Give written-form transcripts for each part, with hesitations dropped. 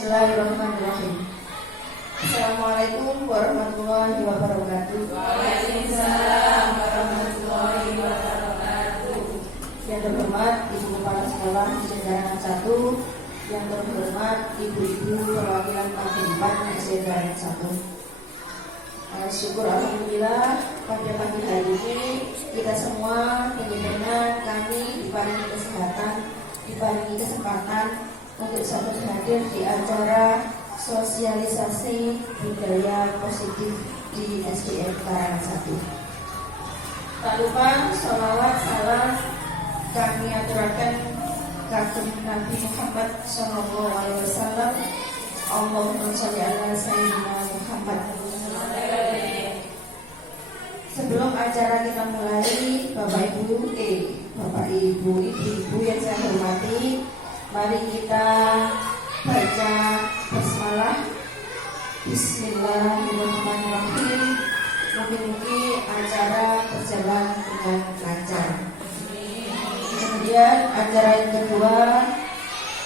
Bismillahirrahmanirrahim. Assalamualaikum warahmatullahi wabarakatuh. Waalaikumsalam warahmatullahi wabarakatuh. Yang terhormat Ibu Kepala Sekolah Sedaran 1, yang terhormat Ibu-ibu perwakilan Kelas 4 Sedaran 1. Syukur alhamdulillah pada pagi hari ini kita semua pimpinan kami diparingi kesehatan, diparingi kesempatan untuk satu hadir di acara sosialisasi budaya positif di SDN Karangan 1. Tak lupa sholawat salam kami aturakan kagem Nabi Muhammad SAW. Allahumma sholli ala sayyidina Muhammad. Sebelum acara kita mulai, Bapak Ibu, Ibu yang saya hormati, mari kita baca basmalah. Bismillahirrahmanirrahim. Mungkin acara berjalan dengan lancar. Kemudian acara yang kedua,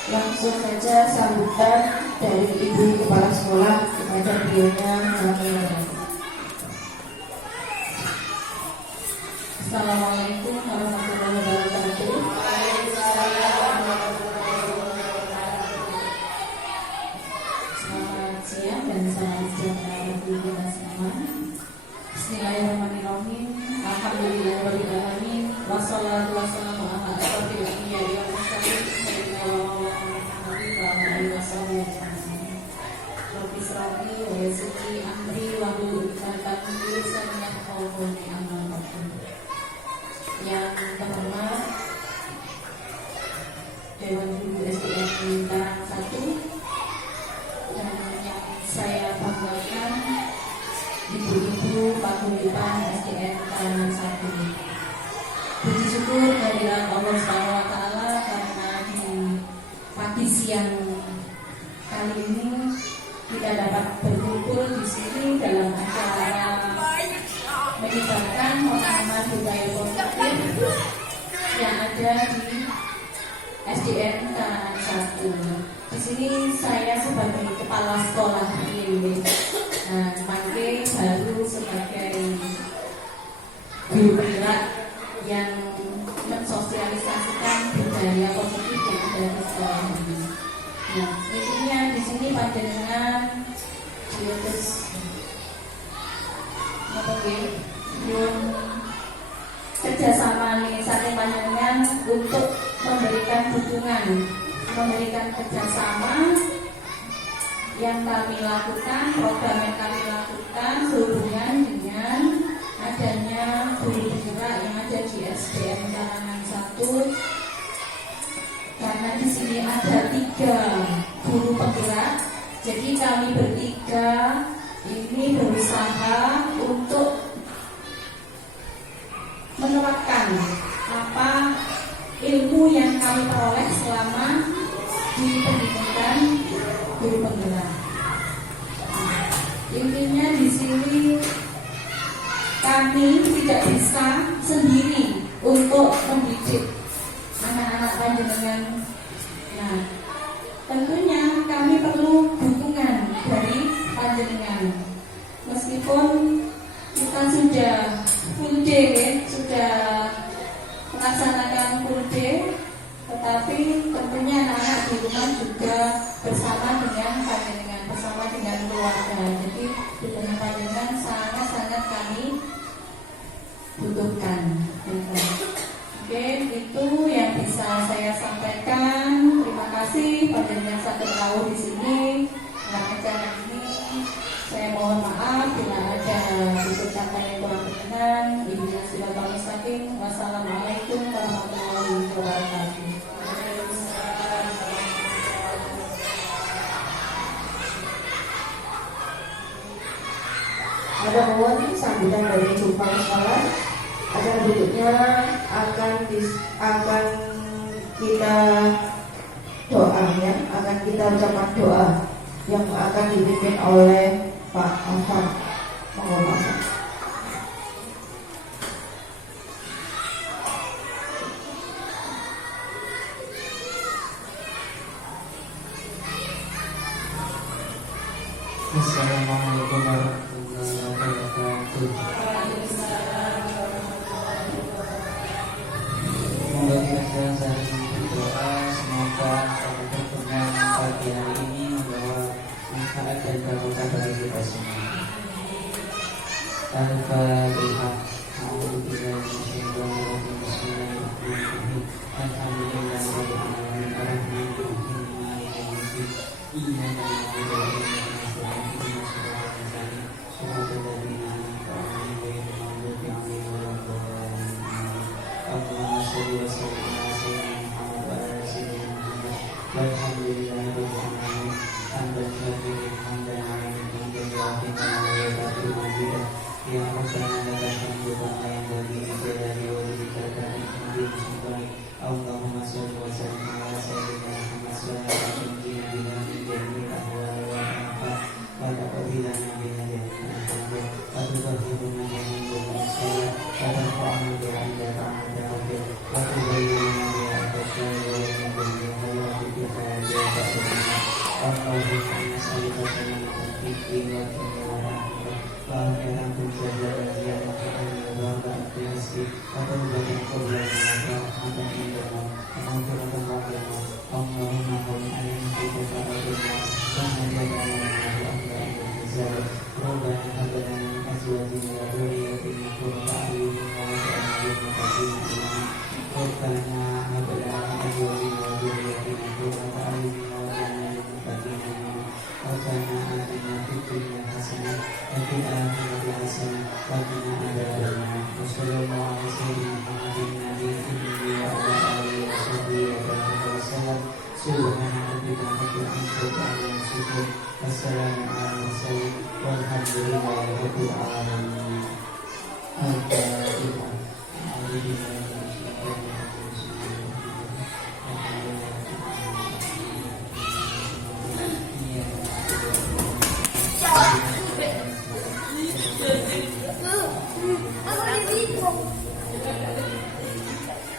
langsung saja sambutan dari Ibu Kepala Sekolah kepada beliaunya kami. Assalamualaikum warahmatullahi wabarakatuh. Selamat siang dan salam sejahtera bagi kita semua. Bismillahirrahmanirrahim. Alhamdulillahirabbil alamin. Wassalatu wassalamu ala asyrofil anbiya'i wal mursalin sayyidina Muhammadin wa ala alihi wasallam. Rabbi shrah li wa yassir li amri wahlul 'uqdatam min lisani yafqahu qawli. Yang terhormat Dewan Guru SDN Karangan 1, dan yang saya banggakan ibu-ibu paguyuban SDN Karangan 1. Puji syukur kehadirat Allah Subhanahu wa taala karena di pagi siang kali ini kita dapat berkumpul di sini dalam acara menyebarkan pemahaman budaya positif yang ada di SDN Karangan 1. Di sini saya sebagai kepala sekolah ini, Mangke baru sebagai guru penggerak yang mensosialisasikan budaya positif yang ada di sekolah ini. Nah, intinya di sini panjenengan diutus kerjasama nih saling panjenengan untuk memberikan dukungan, memberikan kerjasama yang kami lakukan, program yang kami lakukan sehubungan dengan adanya guru penggerak yang ada di SDN Karangan 1. Karena di sini ada 3 guru penggerak, jadi kami bertiga ini berusaha untuk menerapkan apa ilmu yang kami peroleh selama di pendidikan guru penggerak. Intinya di sini kami tidak bisa sendiri untuk mendidik anak-anak panjenengan. Nah, tentunya kami perlu dukungan dari panjenengan. Meskipun kita sudah full day, sudah melaksanakan full day, tetapi tentunya anak-anak di rumah juga bersama dengan panjenengan, bersama dengan keluarga. Jadi dukungan panjenengan sangat-sangat kami butuhkan. Oke, itu yang bisa saya sampaikan. Terima kasih panjenengan sampai tahu di sini. Dalam acara ini saya mohon maaf bila ada ucapan yang kurang berkenan. Ibunya Siratal Mustaqim. Wassalamualaikum warahmatullahi wabarakatuh. Ada mohon sambutan dari Ibu Kepala Sekolah. Acara berikutnya akan kita doa ya, akan kita ucapkan doa yang akan dipimpin oleh Pak Afan. Mohon maaf. Assalamualaikum warahmatullahi wabarakatuh. Semoga kita selalu berdoa, semoga pertemuan pagi hari ini membawa manfaat dan barokah bagi kita semua. Al-Fatihah. A'udzubillahi minasyaitonir rajim. Bismillahirrahmanirrahim. Alhamdulillahirabbil alamin. Arrahmanirrahim. Maliki yaumiddin. Iyyaka na'budu wa iyyaka nasta'in. Ihdinas siratal mustaqim. Shiratal ladzina an'amta 'alaihim ghairil maghdubi 'alaihim waladdallin. Allahumma shalli wa sallim ala sayyidina Muhammad wa ala sayyidina Muhammad. Walhamdulillahirabbil alamin. Hamdan katsiran hamdan 'alamin hamdan wafiqan wa yukafi'u mazidah. Ya Rabbana lakal hamdu kama yanbaghi li jalali wajhika wa sultani. Allahumma shalli wa sallim ala sayyidina Muhammad sallallahu alaihi wa sallam min jami'il ahwal wal afat wa taqabbal minna ya Allah wa tuqabbal minna salat wa tarfa'na bi 'indaka 'inda rabbik wa tubayyana bi 'indaka wa tuqabbal Allahumma nas'aluka salamatan fid din wa dunya wa akhirah wa akhiratun jazaa'an ziyadatan wa barakatan rizqi wa tawbatan qabla rahmatan indana wa maghfiratan rabbana Allahumma qul alayna fika rabbana wa najana wa amra al-jazaa rabbana hab lana min azwajina wa dhurriyyatina qurrata a'yun waj'alna lil muttaqina imama rabbana hab lana min azwajina wa dhurriyyatina qurrata a'yun waj'alna lil muttaqina imama rabbana atina fid dunya hasanah wa fil akhirati hasanah wa qina adzabannar wa sallallahu ala sayyidina Muhammadin nabiyil ummi wa ala alihi wa sahbihi wa baraka wa sallam. Subhana rabbika rabbil izzati amma yasifun. Wassalamu ala mursalin walhamdulillahi rabbil alamin. Al-Fatihah. A'udzu billahi minasyaitonir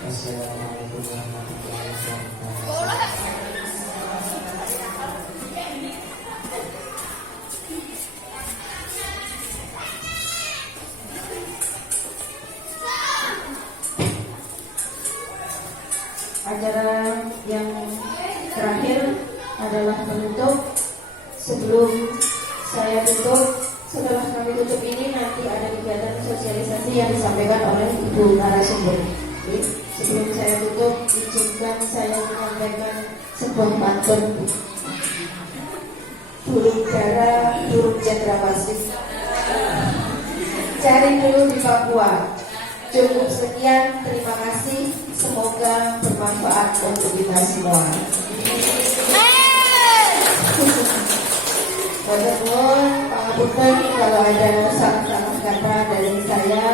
Assalamualaikum warahmatullahi wabarakatuh. Acara yang terakhir adalah penutup. Sebelum saya tutup, setelah kami tutup ini nanti ada kegiatan sosialisasi yang disampaikan oleh Ibu narasumber. Jadi, sebelum saya tutup, izinkan saya menyampaikan sebuah pantun. Burung dara, burung cendrawasih, cari dulu di Papua. Cukup sekian, terima kasih. Semoga bermanfaat untuk kita semua. Mohon pangapunten kalau ada salah-salah kata dari saya.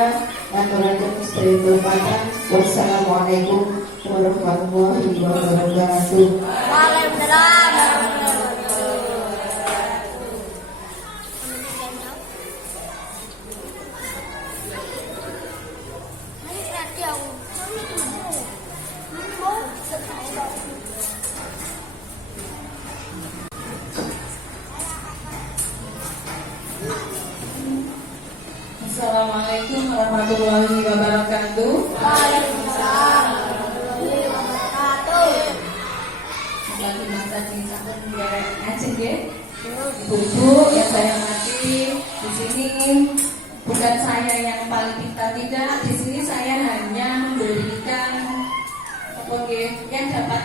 Aturaken sedaya hormatan. Wassalamualaikum warahmatullahi wabarakatuh. Waalaikumsalam. Assalamualaikum warahmatullahi wabarakatuh. Waalaikumsalam warahmatullahi wabarakatuh. Bagi masa disampaikan dari ngajeng ya, ibu-ibu yang saya hormati, di sini bukan saya yang paling pintar, tidak. Di sini saya hanya memberikan yang dapat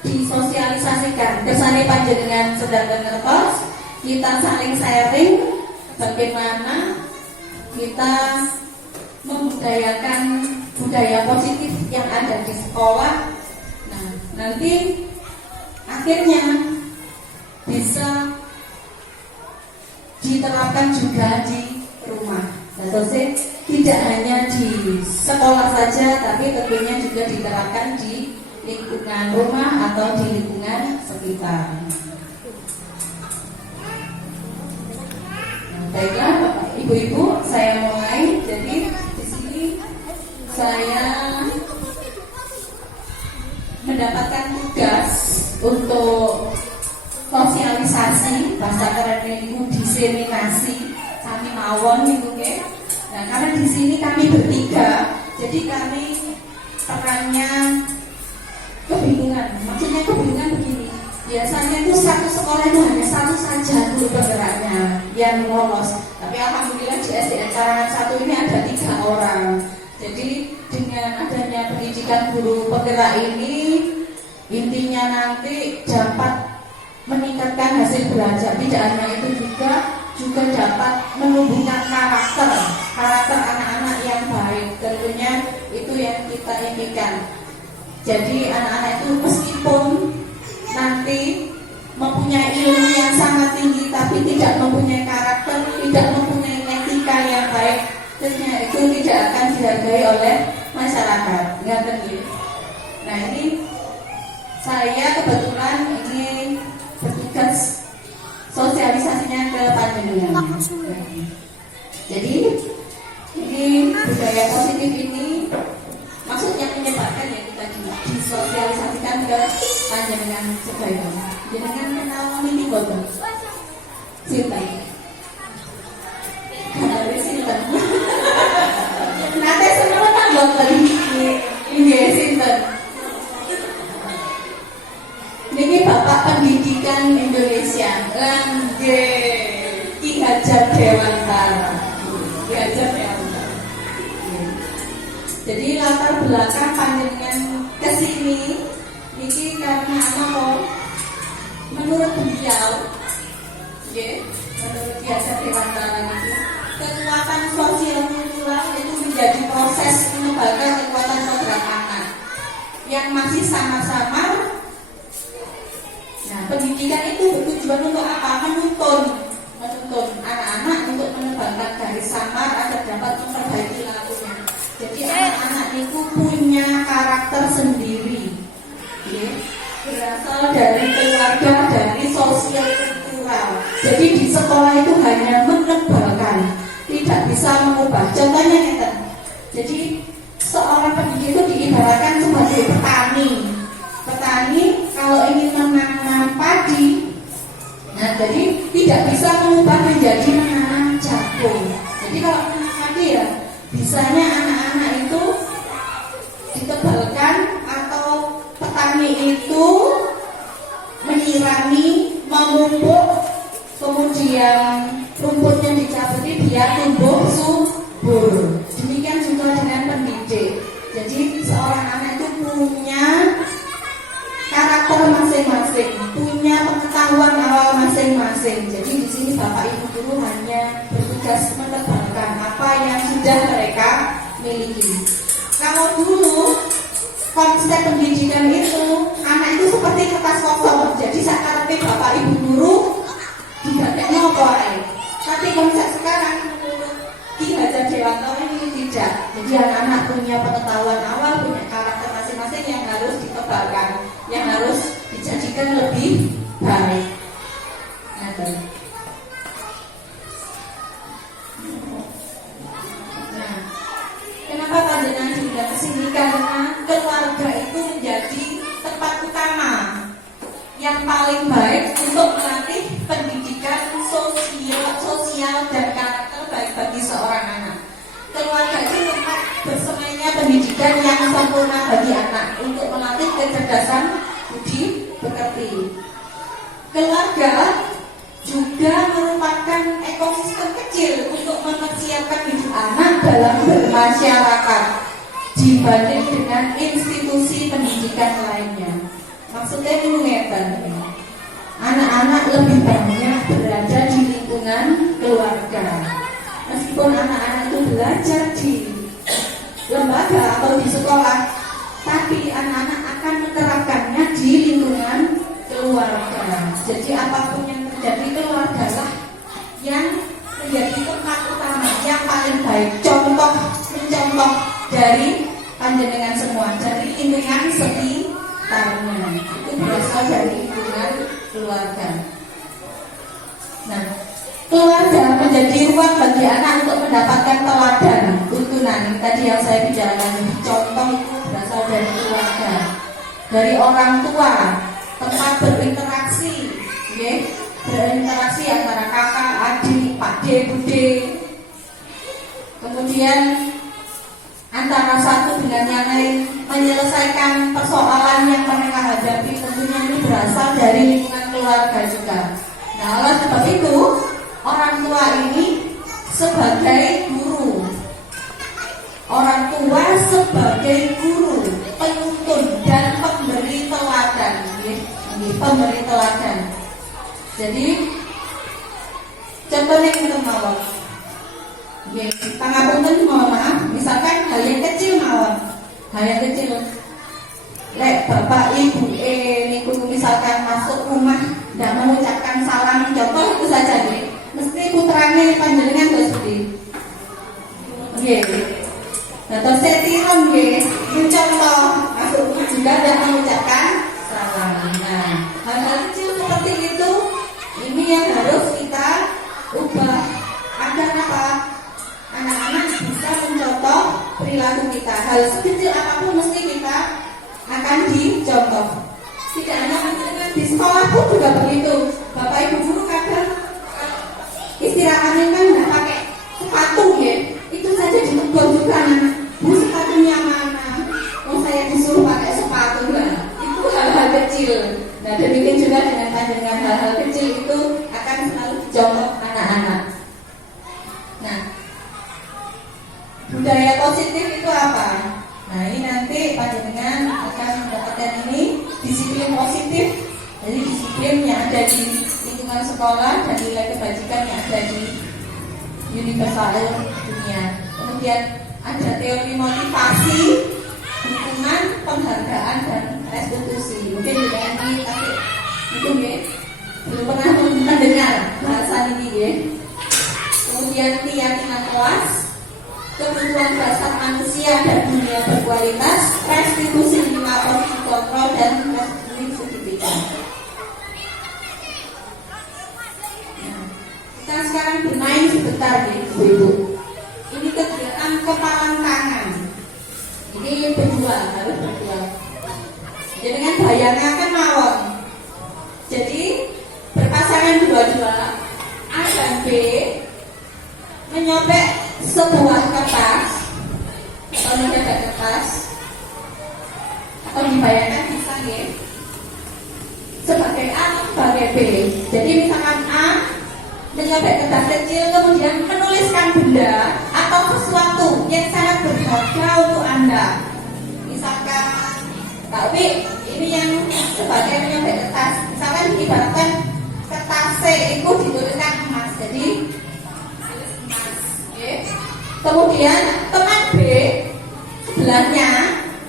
disosialisasikan. Kesannya panjenengan sedang ngertos, kita saling sharing bagaimana kita membudayakan budaya positif yang ada di sekolah. Nah, nanti akhirnya bisa diterapkan juga di rumah. Nah, terus tidak hanya di sekolah saja, tapi tentunya juga diterapkan di lingkungan rumah atau di lingkungan sekitar. Baiklah, Bapak, Ibu-ibu, saya mulai. Jadi di sini saya mendapatkan tugas untuk sosialisasi, bahasa keren itu diseminasi, kami mawon itu ke. Nah, karena di sini kami bertiga, jadi kami perannya kebingungan. Maksudnya kebingungan begini. Biasanya itu satu sekolah itu hanya satu saja guru penggeraknya yang lolos. Tapi alhamdulillah di SDN Carangan 1 ini ada 3 orang. Jadi dengan adanya pendidikan guru penggerak ini, intinya nanti dapat meningkatkan hasil belajar. Tidak hanya itu juga dapat menumbuhkan karakter anak-anak yang baik. Tentunya itu yang kita inginkan. Jadi anak-anak itu meskipun nanti mempunyai ilmu yang sangat tinggi tapi tidak mempunyai karakter, tidak mempunyai etika yang baik, tentunya itu tidak akan dihargai oleh masyarakat. Nah, ini saya kebetulan ini bertugas sosialisasinya ke panjenengan. Jadi ini budaya positif ini maksudnya menyebarkan ya kita disosialisasikan ke panjenengan sebaiknya. Jenengan kenal mimpi boten? Sinten? Dari sinten? Nanti seneng kan boten? Ini sinten? Niki Bapak Pendidikan Indonesia, Langge Ki Hajar Dewantara. Ki Hajar Dewantara. Jadi latar belakang panjenengan kesini, niki karena apa? Menurut beliau, menurut Ki Hajar Dewantara itu, kekuatan sosial kultural itu menjadi proses mengembangkan kekuatan program anak yang masih samar-samar. Nah, pendidikan itu bertujuan untuk apa? Menuntun anak-anak untuk mengembangkan garis samar agar dapat memperbaiki lakunya. Jadi anak-anak itu punya karakter sendiri, berasal dari keluarga, dari sosial kultural. Jadi di sekolah itu hanya menebalkan, tidak bisa mengubah. Contohnya kita. Jadi seorang pendidik itu diibaratkan sebagai petani. Petani kalau ingin menanam padi, nah jadi tidak bisa mengubah menjadi menanam jagung. Jadi kalau menanam padi ya, bisanya anak-anak itu ditebalkan atau petani itu menyirami, memupuk, kemudian rumputnya dicabuti biar tumbuh subur. Demikian juga dengan pendidik. Jadi seorang anak itu punya karakter masing-masing, punya pengetahuan awal masing-masing. Jadi di sini Bapak Ibu guru hanya bertugas menebalkan apa yang sudah mereka miliki. Kalau dulu konsep pendidikan itu anak itu seperti kertas kosong. Jadi saat Bapak Ibu guru digadeknya apa? Tapi konsep sekarang menurut Ki Hajar Dewantara ini tidak. Jadi anak-anak punya pengetahuan awal, punya karakter masing-masing yang harus dikembangkan, yang harus dijadikan lebih baik. Nah, kenapa panjenengan diundang ke sini? Karena keluarga itu menjadi tempat utama yang paling baik untuk melatih pendidikan sosial dan karakter baik bagi seorang anak. Keluarga itu tempat bersemainya pendidikan yang sempurna bagi anak untuk melatih kecerdasan budi pekerti. Keluarga juga merupakan ekosistem kecil untuk mempersiapkan hidup anak dalam bermasyarakat dibanding dengan institusi pendidikan lainnya. Maksudnya ini ngeten. Anak-anak lebih banyak berada di lingkungan keluarga. Meskipun anak-anak itu belajar di lembaga atau di sekolah, tapi anak-anak akan menerapkannya di lingkungan keluarga. Jadi apapun yang terjadi, keluarga lah yang menjadi tempat utama, yang paling baik. Mencontoh dari panjenengan semua, dari lingkungan sekitarnya. Itu berasal dari lingkungan keluarga. Nah, keluarga menjadi ruang bagi anak untuk mendapatkan teladan, tuntunan. Tadi yang saya bicarakan, contoh itu berasal dari keluarga, dari orang tua, tempat berinteraksi, Ade Bude. Kemudian antara satu dengan yang lain menyelesaikan persoalan yang mereka hadapi tentunya ini berasal dari lingkungan keluarga juga. Nah, oleh sebab itu orang tua ini sebagai guru, orang tua sebagai guru, penuntun dan pemberi teladan, pemberi teladan. Jadi contohnya kita mawon. Pangapunten mohon maaf, misalkan hal yang kecil mawon, hal yang kecil. Lek bapak ibu niku misalkan masuk rumah tidak mengucapkan salam, contoh itu saja nih. Mesti putrane panjenengan terus seperti. Nggih. Nah, terus setiron nggih, contoh masuk rumah juga tidak mengucapkan salam. Nah, hal-hal kecil seperti itu ini yang harus kita ubah agar apa? Anak-anak bisa mencontoh perilaku kita. Hal sekecil apapun mesti kita akan dicontoh. Tidak hanya di sekolah pun juga begitu. Bapak ibu guru kadang istirahatnya kan nggak pakai sepatu ya. Itu saja ditegur juga anak. Bu, sepatunya mana? Oh, saya disuruh pakai sepatu lah. Itu hal-hal kecil. Nah, demikian juga dengan hal-hal kecil itu akan selalu dicontoh anak-anak. Nah, budaya positif itu apa? Nah, ini nanti panjenengan akan mendapatkan ini disiplin positif. Jadi disiplin yang ada di lingkungan sekolah dan nilai kebajikan yang ada di universal dunia. Kemudian ada teori motivasi, dukungan, penghargaan dan restitusi. Mungkin juga ini kasih itu ya. Belum pernah mendengar bahasa ini ya. Kemudian keyakinan kelas, kebutuhan dasar manusia dan dunia berkualitas, restitusi lima porsi kontrol dan restitusi signifikan. Nah, kita sekarang bermain sebentar nih, Ibu. Ini kegiatan kepalan tangan. Ini berdua, harus berdua. Jadi dengan bayangnya kan mawon. Jadi berpasangan dua-dua, A dan B menyobek sebuah kertas atau menyobek kertas atau dibayangkan bisa ya sebagai A atau sebagai B. Jadi misalkan A menyobek kertas kecil kemudian menuliskan benda atau sesuatu yang sangat berharga untuk Anda. Misalkan tapi ini yang sebagai menyobek kertas, misalkan diibaratkan kertas C itu dituliskan emas, jadi kemudian teman B sebelahnya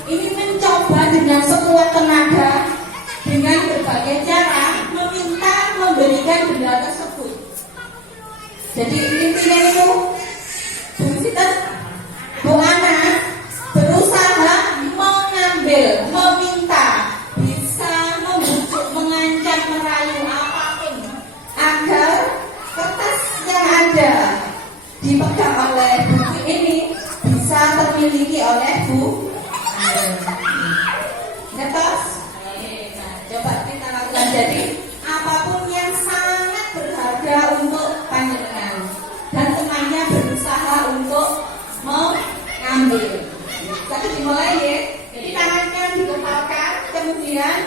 ini mencoba dengan sekuat tenaga dengan berbagai cara meminta memberikan benda tersebut. Jadi intinya itu Bu Ana berusaha mengambil, meminta, bisa membujuk, mengancam, merayu apapun agar kertas yang ada dipegang oleh buku ini bisa termiliki oleh Bu Ngetos. Nah, coba kita lakukan. Jadi apapun yang sangat berharga untuk panjenengan dan temannya berusaha untuk mengambil. Jadi dimulai ya. Jadi tangannya dikepalkan, kemudian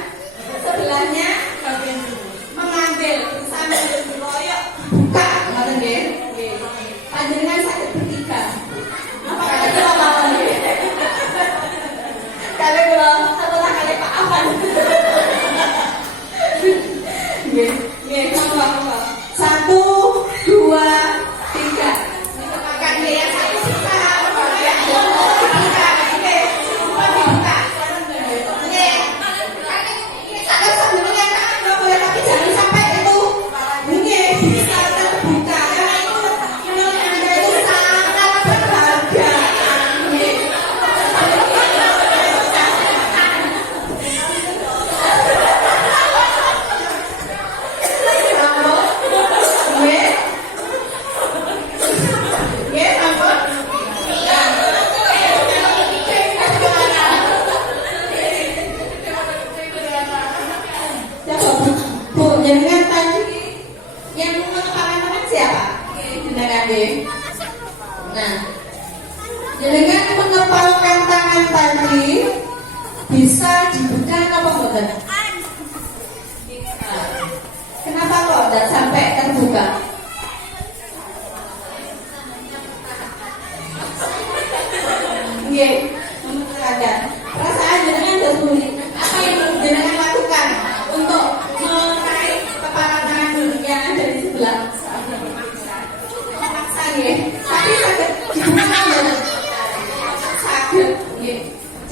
sebelahnya mengambil, berusaha mengambil loyok, buka, ngoten nggih. Panjenengan sakit bertiga. Apa kali lawan iki? Kali kula setelah kali Pak Afan. Nggih, nggih, monggo. 1, 2, 3. Makan ya satu sisa. nggih. Nah, dengan mengepalkan tangan tadi bisa dibuka apa mboten? Kenapa kok tidak sampai terbuka? Nggih, memperhatikan. Perasaan jenengan sudah sulit. Apa yang jenengan lakukan untuk meraih kepala tangan yang ada di sebelah? Memaksa nggih. Tapi sakit dibuka nggih. Sakit nggih.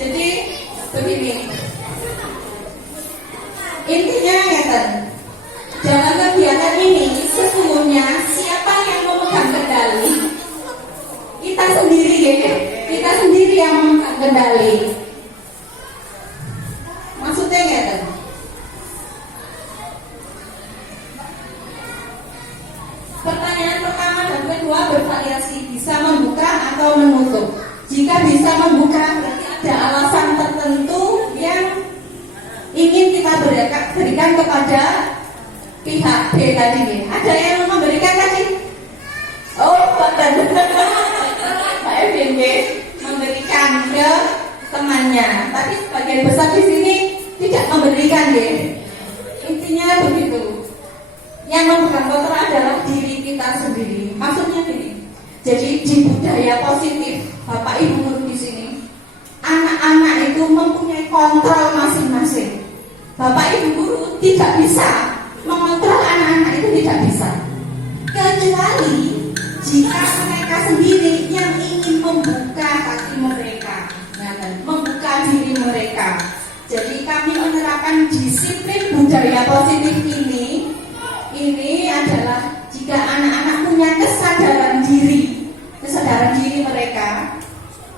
Jadi begini. Intinya ngeten. Dalam kegiatan ini sesungguhnya siapa yang memegang kendali? Kita sendiri ya, kita sendiri yang memegang kendali. Maksudnya nggak? Pertanyaan pertama dan kedua bervariasi, bisa membuka atau menutup. Jika bisa membuka berarti ada alasan tertentu yang ingin kita berikan kepada pihak B tadi. Ada yang memberikan tadi? Oh, bukan. Pak Evin memberikan ke temannya, tapi sebagian besar di sini tidak memberikan ya. Intinya begitu. Yang memegang kontrol adalah diri kita sendiri. Maksudnya gini. Jadi di budaya positif Bapak Ibu guru di sini, anak-anak itu mempunyai kontrol masing-masing. Bapak Ibu guru tidak bisa mengontrol anak-anak, itu tidak bisa. Kecuali jika mereka sendiri yang ingin membuka hati mereka, membuka diri mereka. Jadi kami menerapkan disiplin budaya positif ini adalah jika anak-anak punya kesadaran diri mereka,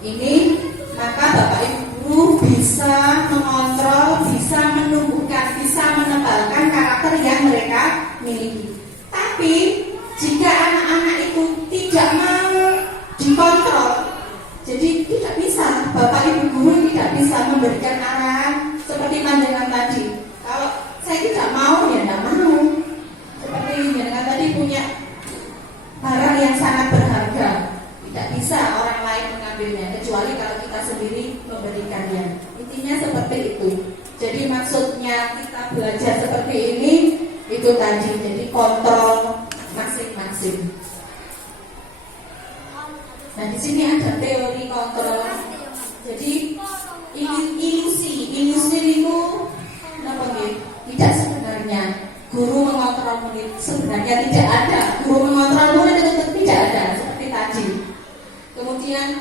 ini maka Bapak Ibu guru bisa mengontrol, bisa menumbuhkan, bisa menebalkan karakter yang mereka miliki. Tapi jika anak-anak itu tidak mau dikontrol, jadi tidak bisa, Bapak Ibu guru tidak bisa memberikan arahan seperti panjangan tadi. Kalau saya tidak mau, ya tidak mau. Seperti panjangan tadi punya barang yang sangat berharga, tidak bisa orang lain mengambilnya, kecuali kalau kita sendiri memberikannya. Intinya seperti itu. Jadi maksudnya kita belajar seperti ini, itu tadi, jadi kontrol masing-masing. Nah, di sini ada teori kontrol. Jadi ilusi itu apa nggih? Tidak sebenarnya guru mengontrol murid, sebenarnya tidak ada. Guru mengontrol murid itu tidak ada seperti tadi. Kemudian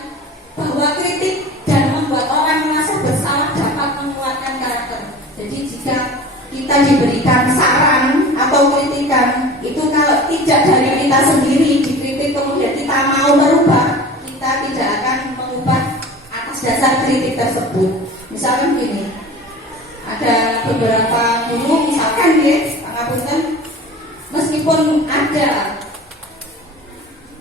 bahwa kritik dan membuat orang merasa bersalah dapat menguatkan karakter. Jadi jika kita diberikan saran atau kritikan, itu kalau tidak dari kita sendiri dikritik kemudian kita mau merubah, kita tidak akan mengubah atas dasar kritik tersebut. Misalkan gini, ada beberapa guru misalkan ya, Pangapunten, meskipun ada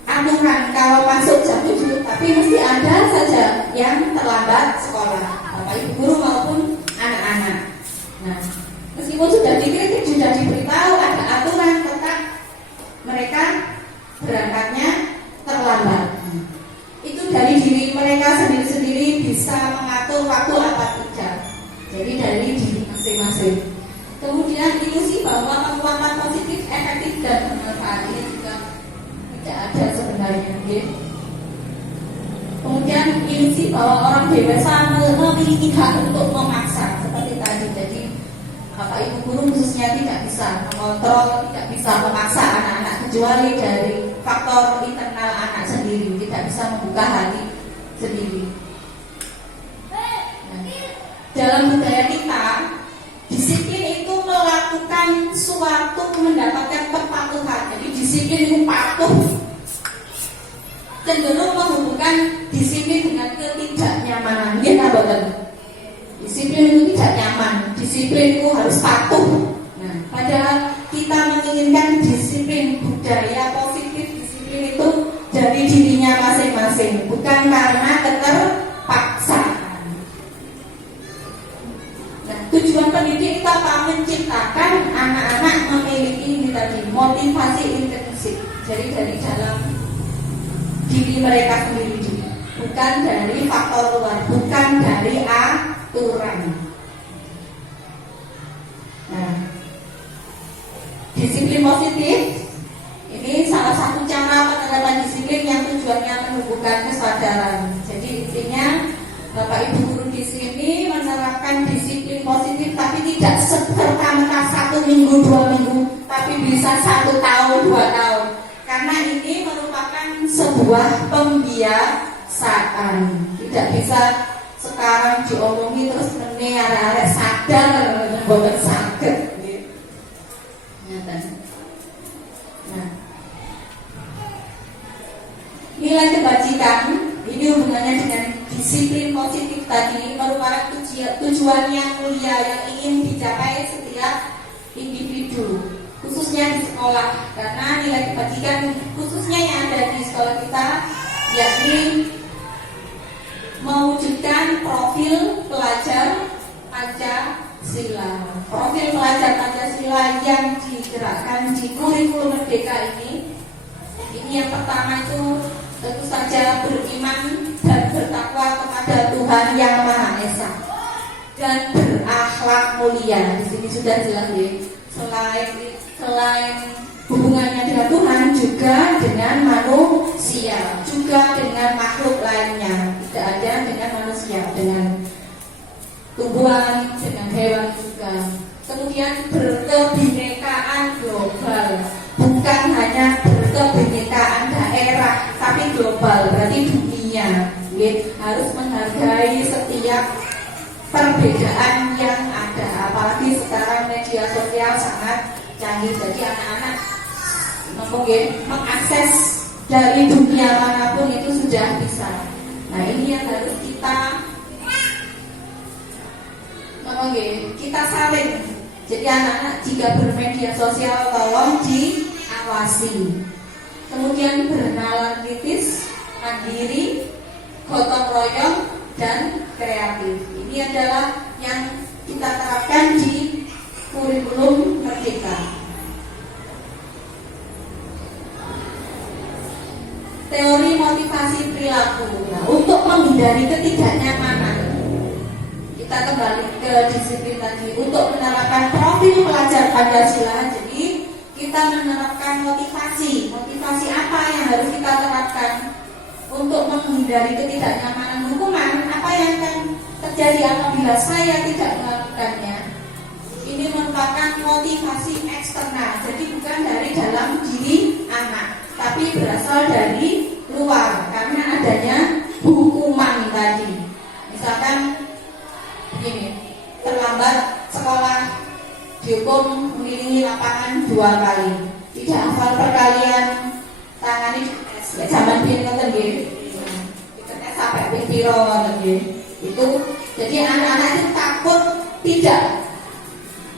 aturan kalau masuk jam 7, tapi mesti ada saja yang terlambat sekolah, Bapak Ibu guru maupun anak-anak. Nah, meskipun sudah dikritik, sudah diberitahu ada aturan, tetap mereka berangkatnya terlambat. Itu dari diri mereka sendiri-sendiri bisa mengatur waktu apa tidak. Jadi dari diri masing-masing. Kemudian ilusi bahwa kekuatan positif, efektif dan bermanfaat ini juga tidak ada sebenarnya. Kemudian ilusi bahwa orang dewasa memiliki hak untuk memaksa seperti tadi. Jadi Bapak Ibu guru khususnya tidak bisa mengontrol, tidak bisa memaksa anak-anak kecuali dari faktor internal anak sendiri, tidak bisa membuka hati sendiri. Nah, dalam budaya kita, disiplin itu melakukan suatu mendapatkan kepatuhan. Jadi disiplin itu patuh, cenderung menghubungkan disiplin dengan ketidaknyamanan. Ya, betul. Disiplin itu tidak nyaman, disiplin itu harus patuh. Nah, padahal kita menginginkan disiplin budaya positif, disiplin itu dari dirinya masing-masing, bukan karena keterpaksaan. Nah, tujuan pendidik kita apa? Menciptakan anak-anak memiliki ini tadi, motivasi intrinsik. Jadi dari dalam diri mereka sendiri dulu, bukan dari faktor luar, bukan dari aturan. Nah, disiplin positif ini salah satu cara penerapan disiplin yang tujuannya menumbuhkan kesadaran. Jadi intinya Bapak Ibu guru di sini menerapkan disiplin positif, tapi tidak serta-merta 1 minggu 2 minggu, tapi bisa 1 tahun 2 tahun. Karena ini merupakan sebuah pembiasaan. Tidak bisa sekarang diomongi terus meneh arek-arek sadar boten saged. Nah, nilai kebajikan ini hubungannya dengan disiplin positif tadi merupakan tujuan yang mulia yang ingin dicapai setiap individu, khususnya di sekolah, karena nilai kebajikan khususnya yang ada di sekolah kita yakni mewujudkan profil pelajar Pancasila. Profil pelajar Pancasila yang digerakkan di kurikulum Merdeka ini yang pertama itu tentu saja beriman dan bertakwa kepada Tuhan Yang Maha Esa dan berakhlak mulia. Di sini sudah jelas ya. Selain hubungannya dengan Tuhan, juga dengan manusia, juga dengan makhluk lainnya. Tidak ada dengan manusia, dengan tumbuhan, dengan hewan juga. Kemudian berkebinekaan global, bukan hanya berkebinekaan daerah, tapi global, berarti dunia. Harus menghargai setiap perbedaan yang ada. Apalagi sekarang media sosial sangat canggih, jadi anak-anak mengakses dari dunia manapun itu sudah bisa. Nah, ini yang harus kita saling. Jadi anak-anak jika bermedia sosial tolong diawasi. Kemudian bernalar kritis, mandiri, gotong royong, dan kreatif. Ini adalah yang kita terapkan di kurikulum Merdeka. Teori motivasi perilaku. Nah, untuk menghindari ketidaknyamanan, kita kembali ke disiplin tadi. Untuk menerapkan profil pelajar Pancasila, jadi kita menerapkan motivasi. Motivasi apa yang harus kita terapkan untuk menghindari ketidaknyamanan hukuman? Apa yang akan terjadi apabila saya tidak melakukannya? Ini merupakan motivasi eksternal, jadi bukan dari dalam diri anak, tapi berasal dari luar karena adanya hukuman tadi. Misalkan begini, terlambat sekolah dihukum mengelilingi lapangan 2 kali, tidak hafal perkalian, tangani zaman biyen ngoten nggih. Diketes sampai ping pira ngoten nggih. Itu jadi anak-anak itu takut tidak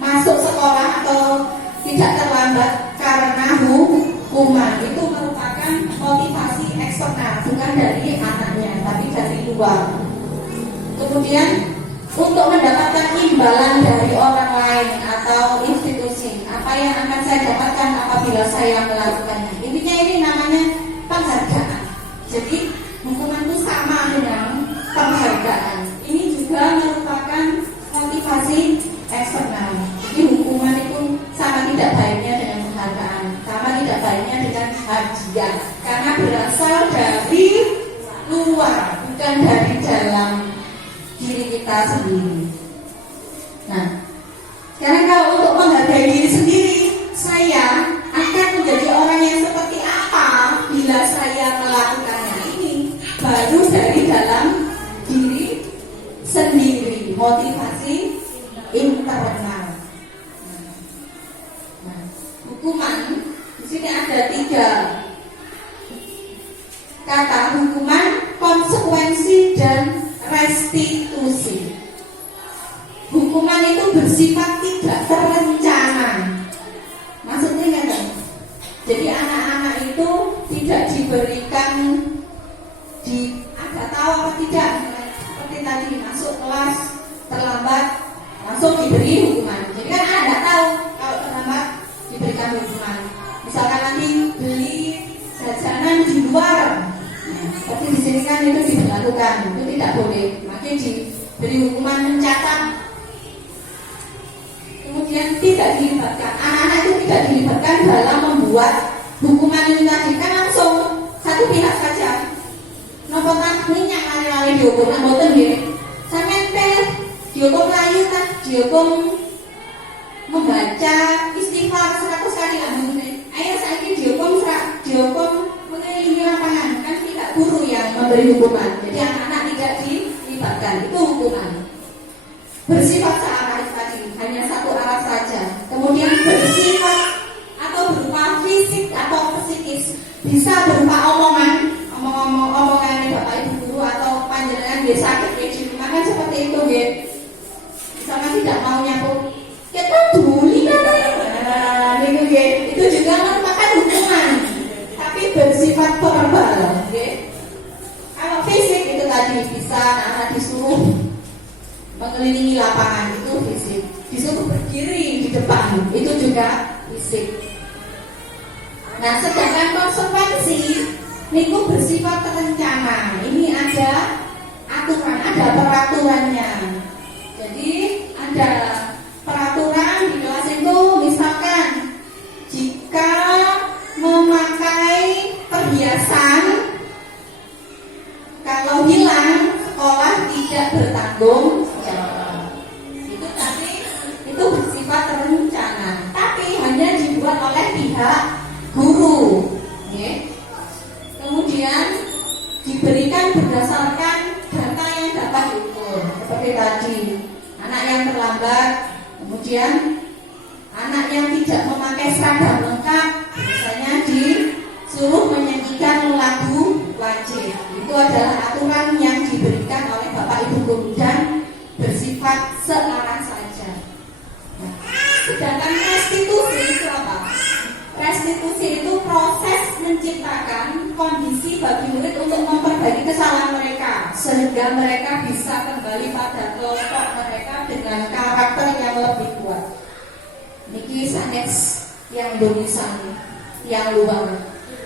masuk sekolah atau tidak terlambat karena hukuman. Itu merupakan motivasi eksternal, bukan dari anaknya tapi dari luar. Kemudian untuk mendapatkan imbalan dari orang lain atau institusi, apa yang akan saya dapatkan apabila saya melakukannya? Intinya ini namanya penghargaan. Jadi hukuman itu sama dengan penghargaan. Ini juga merupakan motivasi eksternal. Jadi hukuman itu sama tidak baiknya dengan penghargaan, sama tidak baiknya dengan hadiah, karena berasal dari luar, bukan dari dalam diri kita sendiri. Nah, sekarang kalau untuk menghargai diri sendiri, saya akan menjadi orang yang seperti apa bila saya melakukannya? Ini baru dari dalam diri sendiri, motivasi internal. Nah, hukuman di sini ada 3 kata: hukuman, konsekuensi, dan restitusi. Hukuman itu bersifat tidak terencana. Maksudnya kan? Jadi anak-anak itu tidak diberikan agak tahu apa tidak. Seperti tadi masuk kelas terlambat langsung diberi hukuman. Jadi kan anak tahu kalau terlambat diberikan hukuman. Misalkan nanti beli jajanan di luar, Tapi di sini kan itu diberlakukan, itu tidak boleh. Makanya diberi hukuman mencatat. Kemudian tidak dilibatkan, anak-anak itu tidak dilibatkan dalam membuat hukuman ini tadi, kan langsung satu pihak saja. Nopo tak minyak lari-lari dihukum, nak boten nggih. Sampeyan teh dihukum layu tak dihukum membaca istighfar 100 kali lah mungkin. Ayo saiki dihukum mengelilingi lapangan, kan tidak guru yang memberi hukuman. Jadi anak-anak tidak dilibatkan, itu hukuman. Bersifat searah tadi, hanya satu arah saja. Kemudian bersifat atau berupa fisik atau psikis, bisa berupa omongan Bapak Ibu guru atau panjenengan dia sakit di rumah kan seperti itu ya. Misalnya tidak mau nyapu, kita duli kan? Itu juga merupakan hukuman, tapi bersifat verbal. Kalau fisik itu tadi bisa anak disuruh mengelilingi lapangan, itu fisik. Disuruh berdiri di depan, itu juga fisik. Nah, sedangkan konsekuensi niku bersifat terencana. Ini ada aturan, ada peraturannya. Jadi ada peraturan di kelas itu, misalkan jika memakai perhiasan, kalau hilang sekolah tidak bertanggung jawab. Itu tadi itu bersifat terencana, tapi hanya dibuat oleh pihak guru. Kemudian diberikan berdasarkan data yang dapat diukur, seperti tadi anak yang terlambat, kemudian anak yang tidak memakai seragam lengkap, biasanya disuruh menyanyikan lagu wajib. Itu adalah aturan yang diberikan oleh Bapak Ibu guru dan bersifat searah saja. Nah, sedangkan restitusi itu apa? Restitusi itu proses menciptakan kondisi bagi murid untuk memperbaiki kesalahan mereka, sehingga mereka bisa kembali pada kelompok mereka dengan karakter yang lebih kuat. Niki sanes yang tulisan yang luar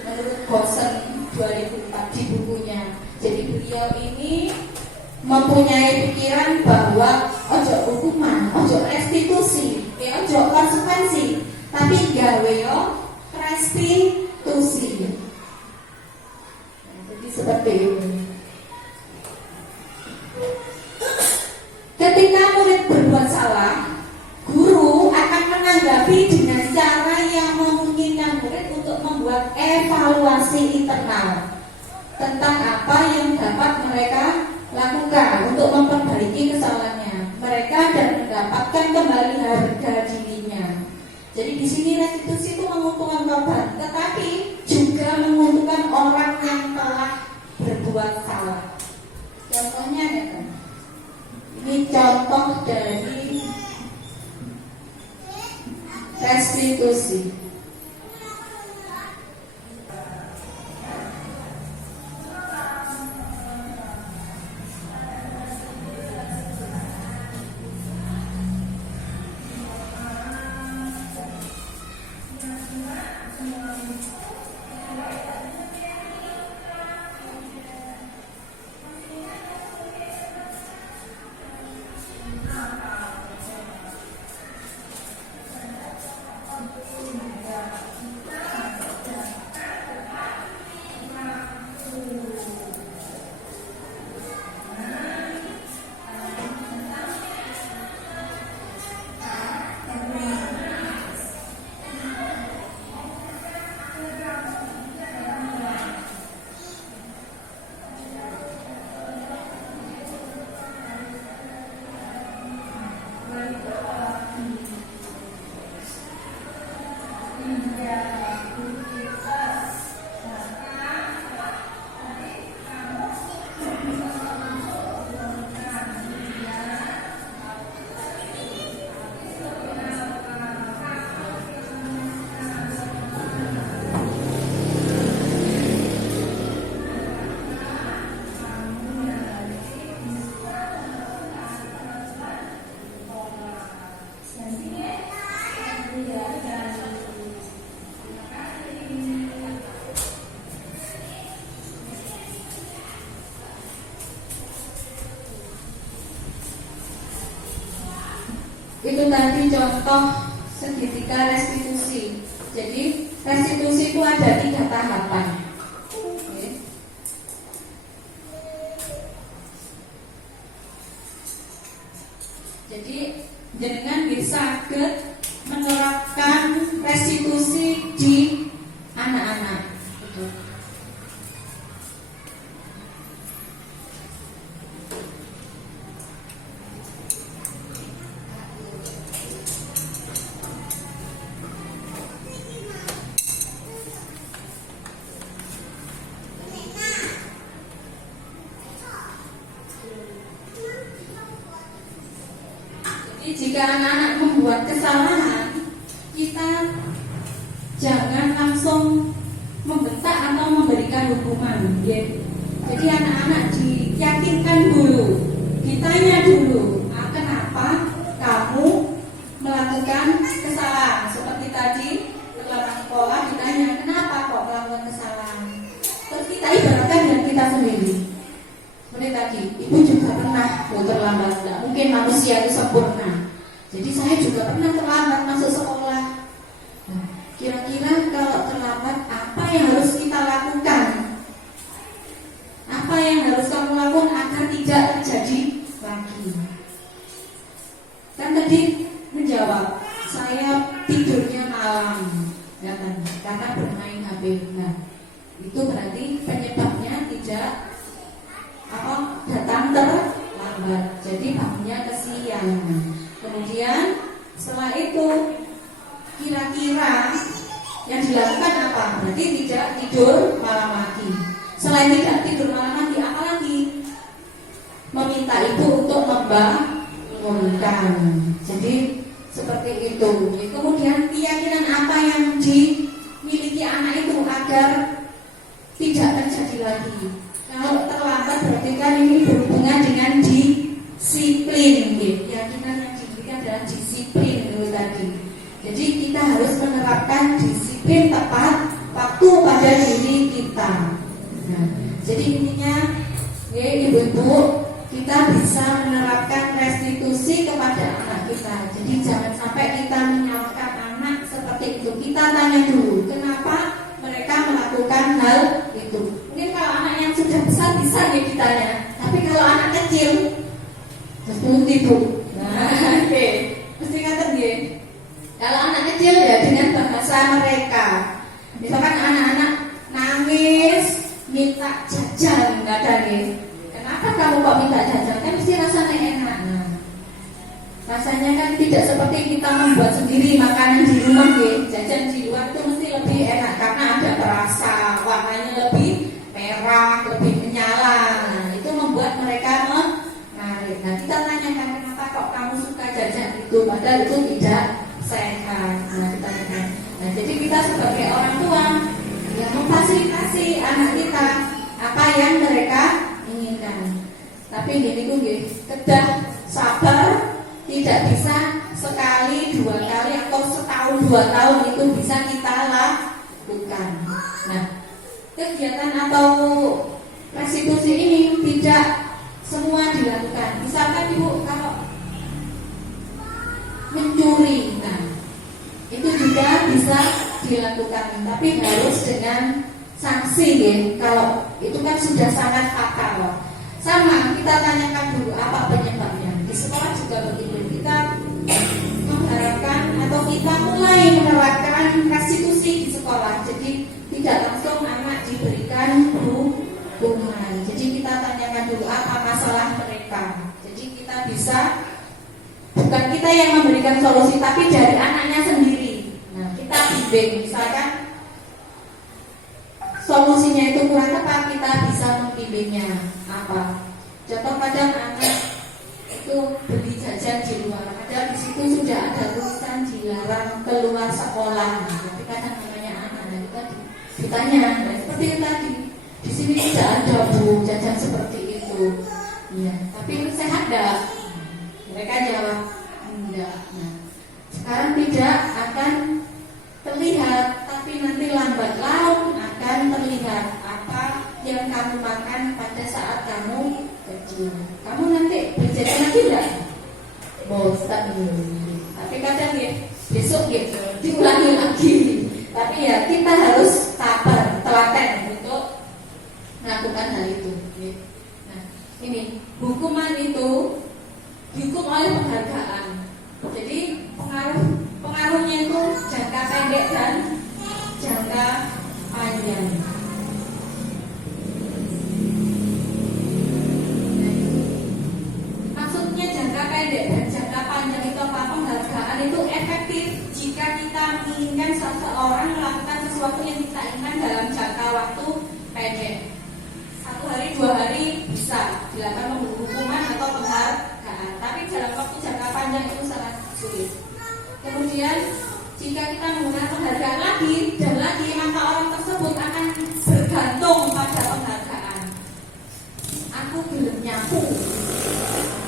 menurut Gosen 2004 di bukunya. Jadi beliau ini mempunyai pikiran bahwa ojo hukuman, ojo restitusi, ojo konsekuensi, tapi gawe yo restitusi. Jadi seperti ini. Ketika murid berbuat salah, guru akan menanggapi dengan cara yang memungkinkan murid untuk membuat evaluasi internal tentang apa yang dapat mereka lakukan untuk memperbaiki kesalahannya mereka dan mendapatkan kembali harga dirinya. Jadi di sini restitusi itu menguntungkan korban, tetapi juga menguntungkan orang yang telah berbuat salah. Contohnya ya kan, ini contoh dari restitusi. kasih contoh segitiga restitusi. Jadi restitusi itu ada 3 tahapan. Oke. Jadi jenengan bisa menerapkan restitusi di anak-anak. Betul. Jika anak-anak membuat kesalahan, kita jangan langsung membentak atau memberikan hukuman. Jadi anak-anak diyakinkan dulu, ditanya dulu, kenapa kamu melakukan kesalahan? Seperti tadi setelah sekolah ditanya, kenapa kok melakukan kesalahan? Terus kita ibaratkan dengan kita sendiri. Seperti tadi, ibu juga pernah terlambat. Tidak mungkin manusia itu sempurna. Jadi saya juga pernah terlambat masuk sekolah. Nah, kira-kira kalau terlambat, apa yang harus kita lakukan? Apa yang harus kamu lakukan agar tidak terjadi lagi? Kan tadi menjawab, saya tidurnya malam, karena bermain HP. Nah, itu berarti penyebabnya tidak datang terlambat. Jadi bangunnya kesiangan. Kemudian setelah itu kira-kira yang dilakukan apa? Berarti tidak tidur malam lagi. Selain tidak tidur malam lagi, apa lagi? Meminta ibu untuk membangunkan. Jadi seperti itu. Kemudian keyakinan apa yang dimiliki anak itu agar tidak terjadi lagi. Kalau terlambat berarti kan ini berhubungan dengan disiplin. Keyakinan yang dimiliki adalah disiplin itu tadi. Jadi kita harus menerapkan disiplin tepat waktu pada diri kita. Nah, jadi intinya, ibu-ibu, kita bisa menerapkan restitusi kepada anak kita. Jadi jangan sampai kita menyalahkan anak seperti itu. Kita tanya dulu, kenapa mereka melakukan hal itu. Mungkin kalau anak yang sudah besar bisa ditanya. Tapi kalau anak kecil, terus bu. Nah, oke. Mesti kata dia. Kalau anak kecil ya dengan bahasa mereka. Misalkan anak-anak nangis, minta jajan, nggak ada nih. Kenapa kamu kok minta jajan? Kan mesti rasanya enak. Nah, rasanya kan tidak seperti kita membuat sendiri makanan di rumah, jajan di luar itu mesti lebih enak karena ada perasa, warnanya lebih merah, lebih menyala. Nah, itu membuat mereka menarik. Nah, kita tanyakan kenapa kok kamu suka jajan itu, padahal itu tidak sehat. Nah, kita tanyakan. Nah, jadi kita sebagai orang tua yang memfasilitasi anak kita apa yang mereka inginkan. Tapi gini kedah sabar, tidak bisa sekali, 2 kali atau setahun 2 tahun itu bisa kita lakukan. Nah, kegiatan atau restitusi ini tidak semua dilakukan. Misalkan ibu kalau mencuri, nah itu juga bisa dilakukan, tapi harus dengan sanksi Kalau itu kan sudah sangat fatal. Sama kita tanyakan dulu apa penyebabnya. Di sekolah juga begitu. Kita mengharapkan atau kita mulai menerapkan restitusi di sekolah. Jadi tidak langsung anak diberikan hukuman. Jadi kita tanyakan dulu apa masalah mereka. Jadi kita bisa, bukan kita yang memberikan solusi, tapi dari anaknya sendiri. Nah, kita bimbing. Misalkan solusinya itu kurang tepat, kita bisa membimbingnya. Apa? Contoh kadang anak itu beli jajan di luar, padahal di situ sudah ada tulisan dilarang keluar sekolah. Nah, tapi kadang namanya anak, nah kita ditanya, nah, seperti itu tadi. Di sini tidak ada bu jajan seperti itu. Ya, tapi sehat enggak? Mereka jawab enggak. Nah, sekarang tidak akan terlihat, tapi nanti lambat laun akan terlihat apa yang kamu makan pada saat kamu kecil. Kamu nanti berjalan lagi enggak? Bosan. Tapi kadang besok gitu diulangi lagi. Tapi ya kita harus sabar, telaten untuk melakukan hal itu. Nah, ini hukuman itu dihukum oleh penghargaan. Jadi pengaruhnya itu jangka pendek dan jangka panjang. Maksudnya jangka pendek dan jangka panjang itu apa? Penghargaan itu efektif jika kita menginginkan seseorang melakukan sesuatu yang kita inginkan dalam jangka waktu pendek. 1 hari, 2 hari bisa dilakukan hukuman atau penghargaan. Tapi dalam waktu jangka panjang itu sangat sulit. Kemudian jika kita menggunakan penghargaan lagi dan lagi, maka orang tersebut akan bergantung pada penghargaan. Aku belum nyapu,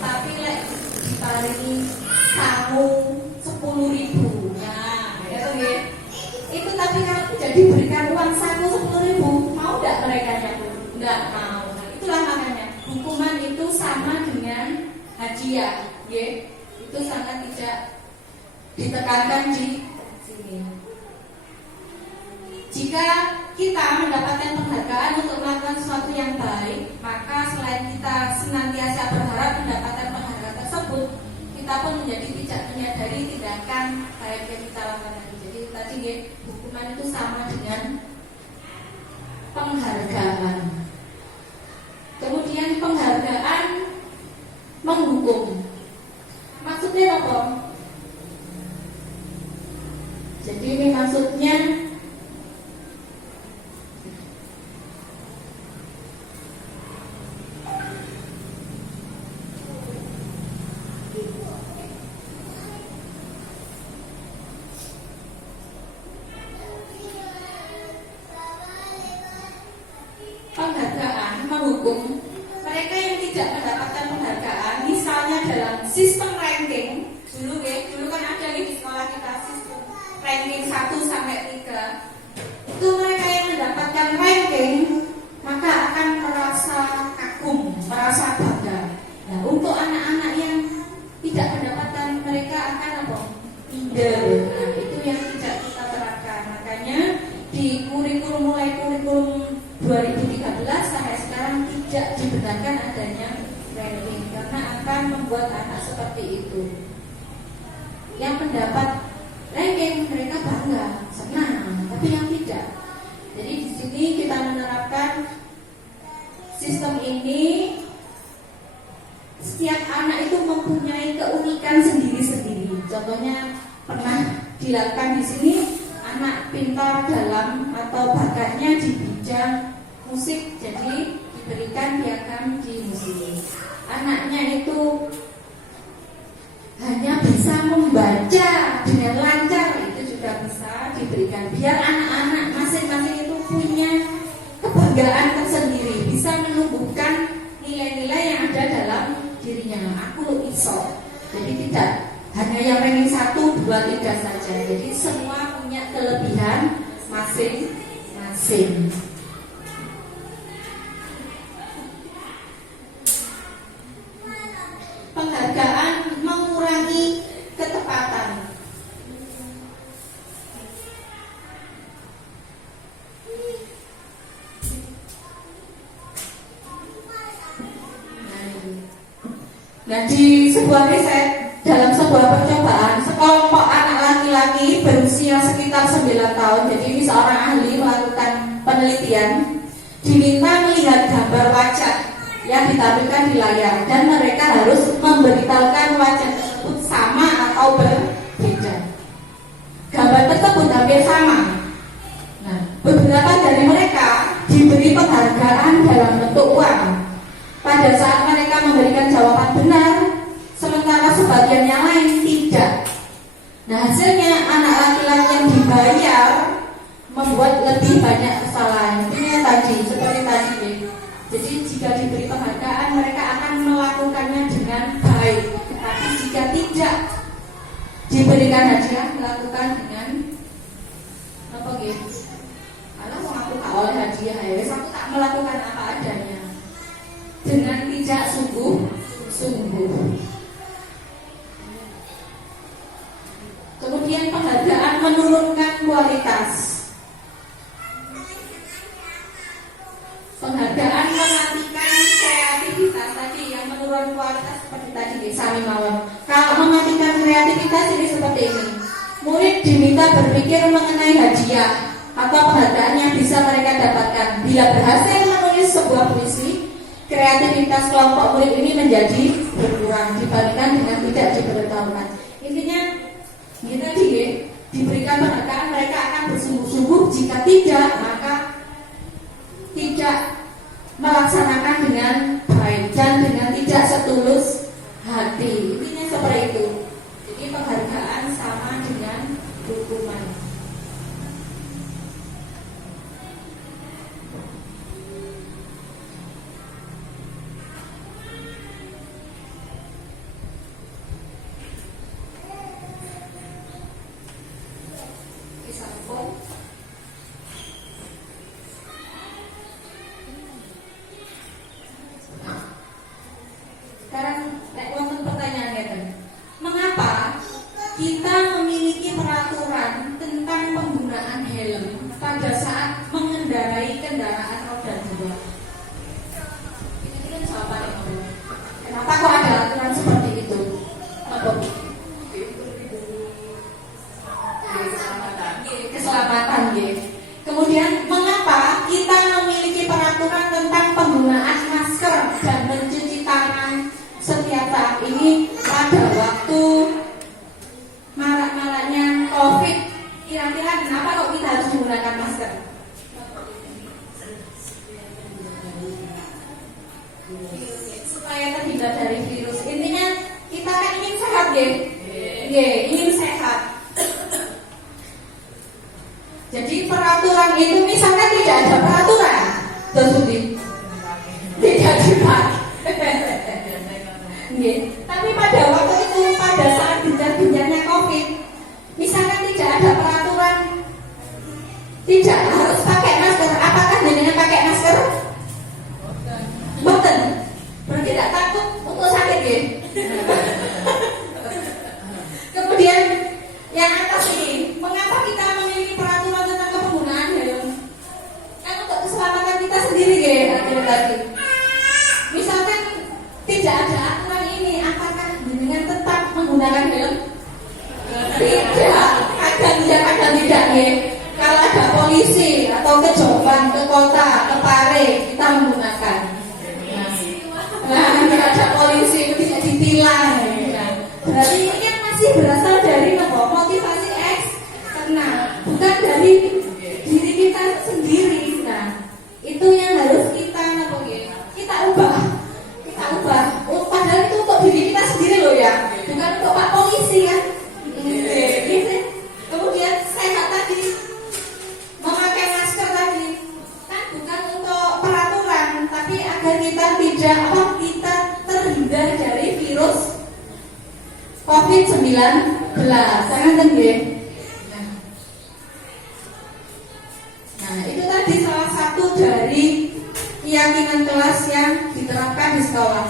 tapi lek ditaringi kamu 10.000. Nah, itu tapi kalau tidak diberikan uang saku 10.000, mau tidak mereka nyapu? Tidak mau. Nah, itulah makanya hukuman itu sama dengan hadiah, ya. Itu sangat tidak ditekankan di sini. Jika kita mendapatkan penghargaan untuk melakukan sesuatu yang baik, maka selain kita senantiasa berharap mendapatkan penghargaan tersebut, kita pun menjadi tidak menyadari tindakan baik yang kita lakukan. Jadi tadi ya, hukuman itu sama dengan penghargaan. Kemudian penghargaan menghukum. Maksudnya apa? Jadi ini maksudnya penghargaan menghukum mereka yang tidak mendapatkan penghargaan, misalnya dalam sistem ranking. Dulu kan ada di sekolah kita sistem ranking 1 sampai 3. Itu mereka yang mendapatkan ranking maka akan merasa kagum, merasa bangga. Nah, untuk anak-anak yang tidak mendapatkan, mereka akan apa? Minder. Nah, itu yang tidak kita terapkan. Makanya di kurikulum, mulai kurikulum 2013 sampai sekarang tidak dibenarkan adanya ranking karena akan membuat anak seperti itu. Yang mendapat ranking mereka bangga, senang, tapi yang tidak. Jadi di sini kita menerapkan sistem ini. Setiap anak itu mempunyai keunikan sendiri-sendiri. Contohnya pernah dilakukan di sini, anak pintar dalam atau bakatnya di bidang musik, jadi diberikan piagam di musik. Anaknya itu hanya bisa membaca dengan lancar, itu juga bisa diberikan. Biar anak-anak masing-masing itu punya kebanggaan tersendiri, bisa menumbuhkan nilai-nilai yang ada dalam dirinya. Aku iso. Jadi tidak hanya yang ranking 1, 2, 3 saja. Jadi semua punya kelebihan masing-masing. Penghargaan mengurangi ketepatan. Nah, di sebuah riset, dalam sebuah percobaan, sekelompok anak laki-laki berusia sekitar 9 tahun, jadi ini seorang ahli melakukan penelitian, diminta melihat gambar wajah yang ditampilkan di layar, dan mereka harus memberitahukan wajah tersebut sama atau berbeda. Gambar tersebut hampir sama. Nah, beberapa dari mereka diberi penghargaan dalam bentuk uang pada saat mereka memberikan jawaban benar, sementara sebagian yang lain tidak. Nah, hasilnya anak laki-laki yang dibayar membuat lebih banyak kesalahan. Ini tadi, seperti tadi ya. Jadi jika diberi penghargaan, mereka akan melakukannya dengan baik. Tapi jika tidak diberikan hadiah, melakukan dengan apa gitu? Karena mau aku tak oleh hadiah, ya aku tak melakukan apa adanya, dengan tidak sungguh-sungguh. Kemudian penghargaan sami mawon. Kalau mematikan kreativitas ini seperti ini. Murid diminta berpikir mengenai hadiah atau penghargaan yang bisa mereka dapatkan. Bila berhasil menulis sebuah puisi, kreativitas kelompok murid ini menjadi berkurang dibandingkan dengan tidak diberitahukan. Intinya, ini tadi ya, diberikan penghargaan mereka akan bersungguh-sungguh. Jika tidak, maka tidak melaksanakan dengan baik dan dengan tidak setulus hati. Intinya seperti itu. Jadi penghargaan sama dengan hukuman. Sekarang wonten pertanyaan ngeten. Mengapa kita memiliki peraturan tentang penggunaan helm pada saat mengendarai kendaraan roda 2? Ini kan jawabannya. Kenapa kok ada aturan seperti itu? Apa? Keselamatan, ya. Kemudian mengapa kita memiliki peraturan tentang penggunaan masker dan mencuci tangan setiap saat ini pada waktu marak-maraknya COVID? Kira-kira kenapa kok kita harus menggunakan masker? Supaya terhindar dari virus. Intinya kita kan ingin sehat, ya. Ingin sehat. Jadi peraturan itu misalkan tidak ada peraturan, Dosudi tidak dipakai. Tapi pada waktu itu, pada saat gencar-gencarnya COVID, misalkan tidak ada peraturan, tidak harus pakai masker. Apakah jenengan pakai masker? Boten. Berarti tidak takut untuk sakit, ya. Kemudian yang atas ini, mengapa kita memiliki peraturan tentang penggunaan helm? Kan untuk keselamatan kita sendiri, ya, lagi. Misalkan tidak ada aturan ini, apakah dengan tetap menggunakan helm? Tidak, kadang tidak, ya. Kalau ada polisi atau ke Jombang, ke kota, ke Pare, kita menggunakan. Nah, tidak ada polisi, tidak ditilang. Berarti ini kan masih berasal dari motivasi eksternal, bukan dari diri kita sendiri. Nah, itu yang harus kita ubah. Padahal itu untuk diri kita sendiri loh, ya, bukan untuk Pak Polisi, kan. Kemudian sehat tadi, memakai masker tadi, kan bukan untuk peraturan, tapi agar kita kita terhindar dari virus COVID-19. Sangat tinggi. Nah, itu tadi salah satu dari keyakinan kelas yang diterapkan di sekolah.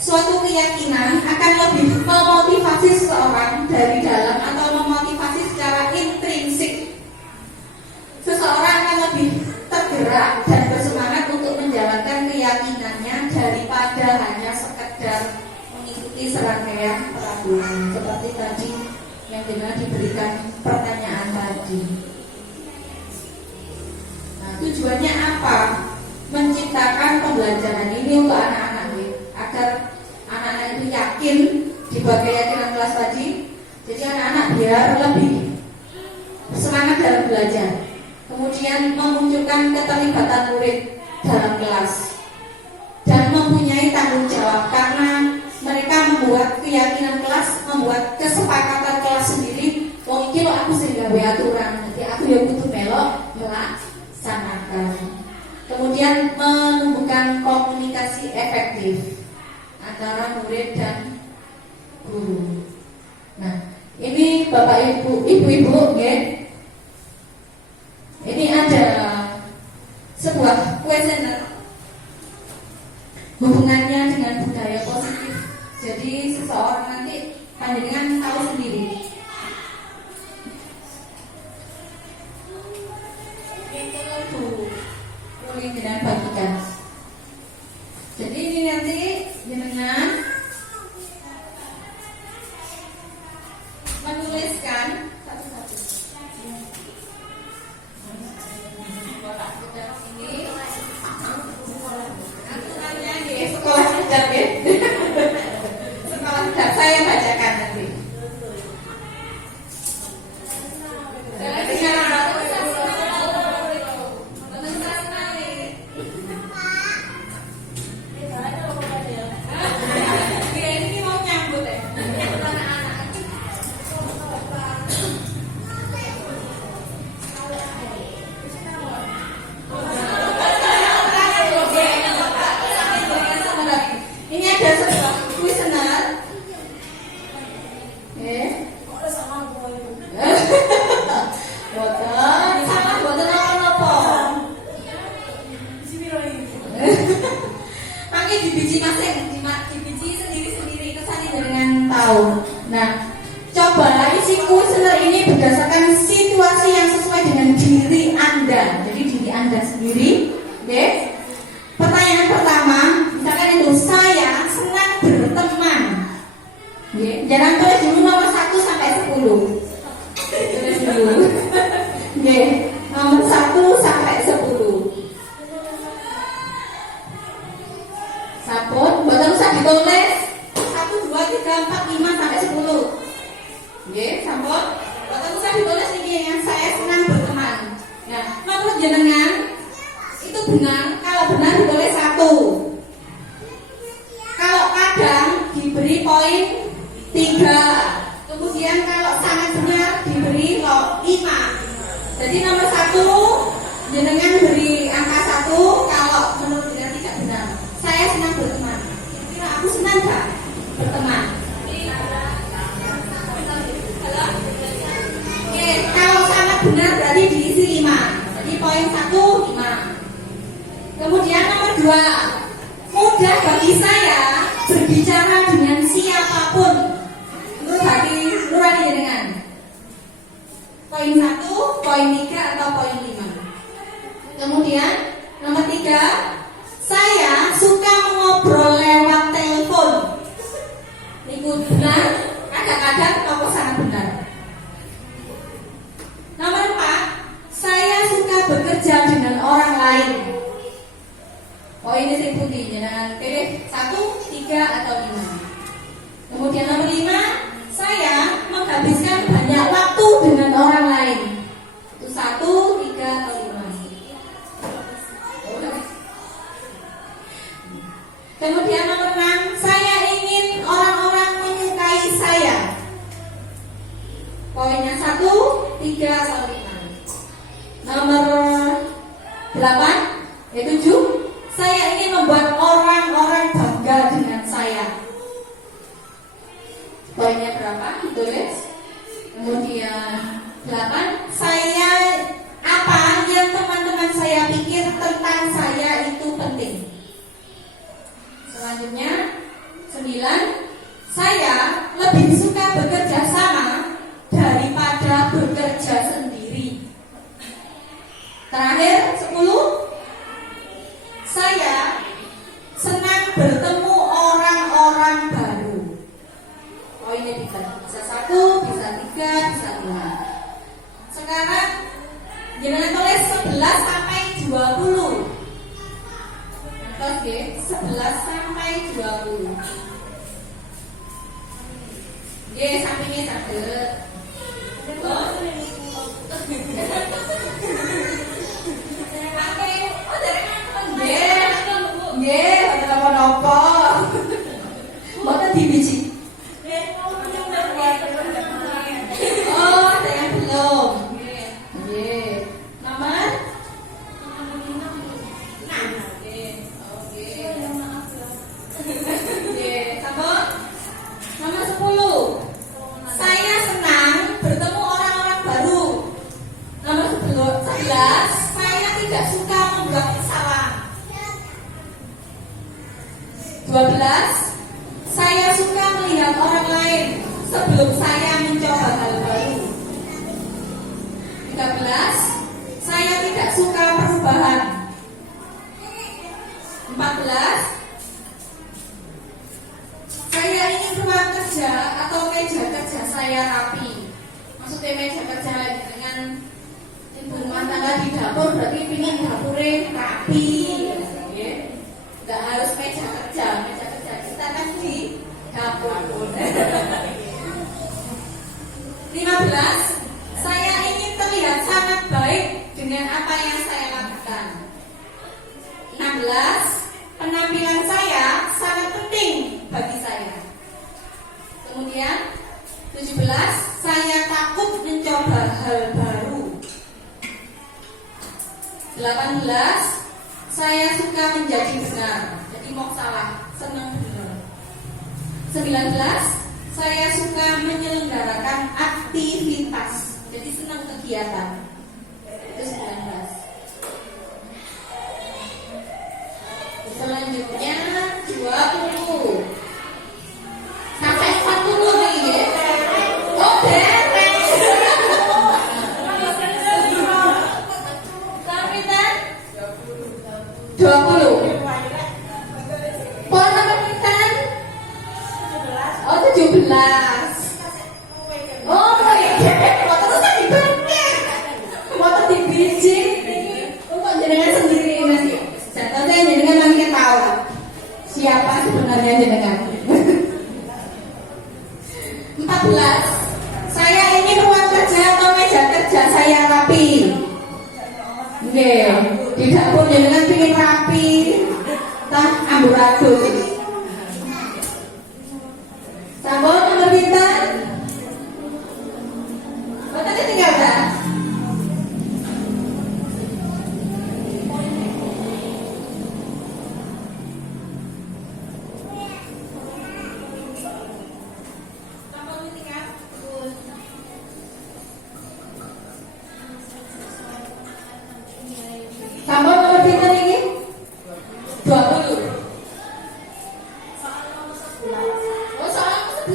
Suatu keyakinan akan lebih memotivasi seseorang dari dalam atau memotivasi secara intrinsik. Seseorang akan lebih tergerak dan bersemangat untuk menjalankan keyakinannya daripada hanya sekedar mengikuti serangkaian peraturan seperti tadi yang dengan diberikan pertanyaan tadi. Nah, tujuannya apa? Menciptakan pembelajaran ini untuk anak-anak, agar anak-anak itu yakin di bawah keyakinan kelas tadi. Jadi anak-anak biar lebih semangat dalam belajar. Kemudian memunculkan keterlibatan murid dalam kelas dan mempunyai tanggung jawab, karena mereka membuat keyakinan kelas, membuat kesepakatan kelas sendiri. Wong iki lho aku sing gawe aturan, jadi aku yang butuh melok melaksanakan. Kemudian menumbuhkan komunikasi efektif antara murid dan guru. Nah, ini Bapak Ibu, Ibu-ibu, ya. Ini ada sebuah kuesioner hubungannya dengan budaya positif. Jadi seseorang nanti panjenengan tahu sendiri. Boleh dengan bagikan. Jadi ini nanti jenengan sendiri. Oke. Pertanyaan pertama, misalkan itu saya senang berteman. Oke. Jangan tulis dulu nomor 1 sampai 10. Tulis dulu. Oke. Nomor 1 sampai 10. Sampun, bukan usah ditulis 1, 2, 3, 4, 5 sampai 10. Oke, sampun. Bukan usah ditulis ini yang saya senang berteman. Nah, menurut jenengan itu benar. Kalau benar ditulis 1. Kalau kadang diberi poin 3. Kemudian kalau sangat benar diberi 5. Jadi nomor 1 jenengan beri angka 1 kalau menurut jenengan tidak benar. Saya senang berteman. Kira aku senang gak berteman? Oke, kalau sangat benar berarti diisi 5. Jadi poin 1 5. Kemudian nomor 2, mudah bagi saya berbicara dengan siapapun. Menurut hati nurani jenengan. Poin 1, poin 3 atau poin 5. Kemudian nomor 3, saya suka mengobrol lewat telepon. Ini benar, kadang-kadang atau sangat benar. Nomor 4, saya suka bekerja dengan orang lain. Oh ini sih putih, jangan pilih 1, 3 atau 5. Kemudian nomor 5, saya menghabiskan banyak waktu dengan orang lain. Itu 1, 3 atau 5. Kemudian nomor 6, saya ingin orang-orang menyukai saya. Poinnya 1, 3 atau 5. Nomor 8, 7, saya ingin membuat orang-orang bangga dengan saya. Poinnya berapa? Ditulis. Kemudian 8, saya apa yang teman-teman saya pikir tentang saya itu penting. Selanjutnya 9, saya lebih suka bekerja sama daripada bekerja sendiri. Terakhir 10, saya senang bertemu orang-orang baru. Oh ini bisa 1, bisa 3, bisa 2. Sekarang jangan tulis 11 sampai 20. Oke, 11 sampai 20. Oke, sampingnya sakit. Oh, apa-apa. Mboten dibiji. Oh, ada yang belum. Nggih. Nomor 6. Oke. Nggih, sampun. Nomor 10. Saya senang bertemu orang-orang baru. Nomor 11, saya tidak suka membuat kesalahan. 12, saya suka melihat orang lain sebelum saya mencoba hal baru. 13, saya tidak suka perubahan. 14, saya ingin ruang kerja atau meja kerja saya rapi. Maksudnya meja kerja dengan ibu rumah tangga di dapur berarti ingin dapurnya rapi. Nggak harus meja kerja kita kan di dapur. 15, saya ingin terlihat sangat baik dengan apa yang saya lakukan. 16, penampilan saya sangat penting bagi saya. Kemudian 17, saya takut mencoba hal baru. 18, saya suka menjadi benar. Jadi mau salah, senang benar. 19, saya suka menyelenggarakan aktivitas. Jadi senang kegiatan. Itu 19. Selanjutnya 20 sampai 40 nih ya. Oh beres. Sampai 20. Pohon pemitan. Oh 17. Oh iya. Foto tuh tadi banyak. Foto di biji. Untuk jenengan sendiri mas. Jatuh saya jenengan lagi tahu siapa sebenarnya jenengan. 14. Saya ingin ruang kerja atau meja kerja saya rapi. Oke, di dapur jenengan ingin rapi. Tah amburadul. Sampun nomor pinten? Boten tinggal ta? Sampun nomor pinten iki? 20. Oh, soal nomor 11.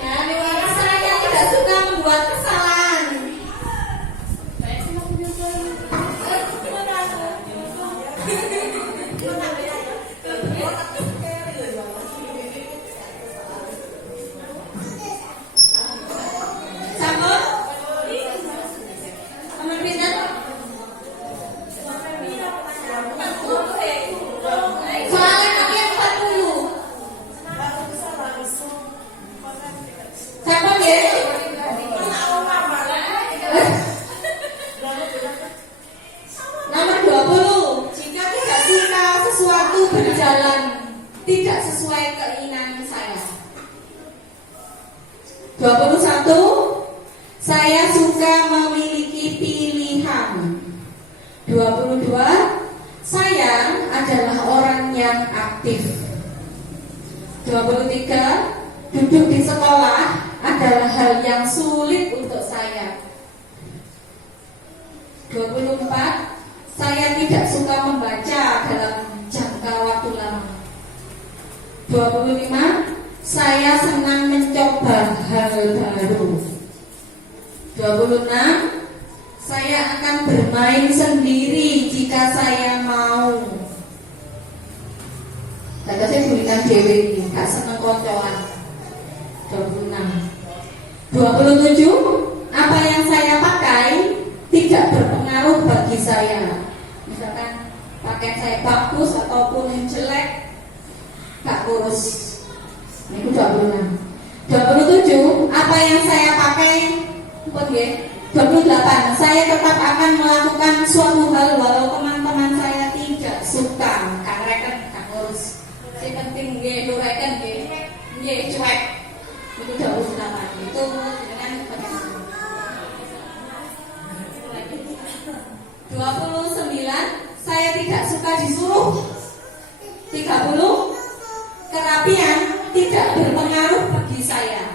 Nah, ini orang saya tidak suka membuat kesalahan. Sampun? Nomor pinten? Soalnya kalian 40. Sampun ya? Nomor 20. Jika tidak suka sesuatu berjalan tidak sesuai keinginan saya. 21. Saya suka memiliki pilihan. 22. Saya adalah orang yang aktif. 23. Duduk di sekolah adalah hal yang sulit untuk saya. 24. Saya tidak suka membaca dalam jangka waktu lama. 25. Saya senang mencoba hal baru. 26. Saya akan bermain sendiri jika saya mau. Kata saya berikan dewe ini, gak seneng koncoan. 26. 27. Apa yang saya pakai tidak berpengaruh bagi saya. Misalkan pakaian saya bagus ataupun jelek, gak kurus. Ini 26. 27. Apa yang saya pakai, apa ya? 28. Saya tetap akan melakukan suatu hal walau teman-teman saya tidak suka. Kang reken, kang ngurus. Si penting nggih dureken nggih cuek. Itu 28. Itu dengan 29. Saya tidak suka disuruh. 30. Kerapian tidak berpengaruh bagi saya.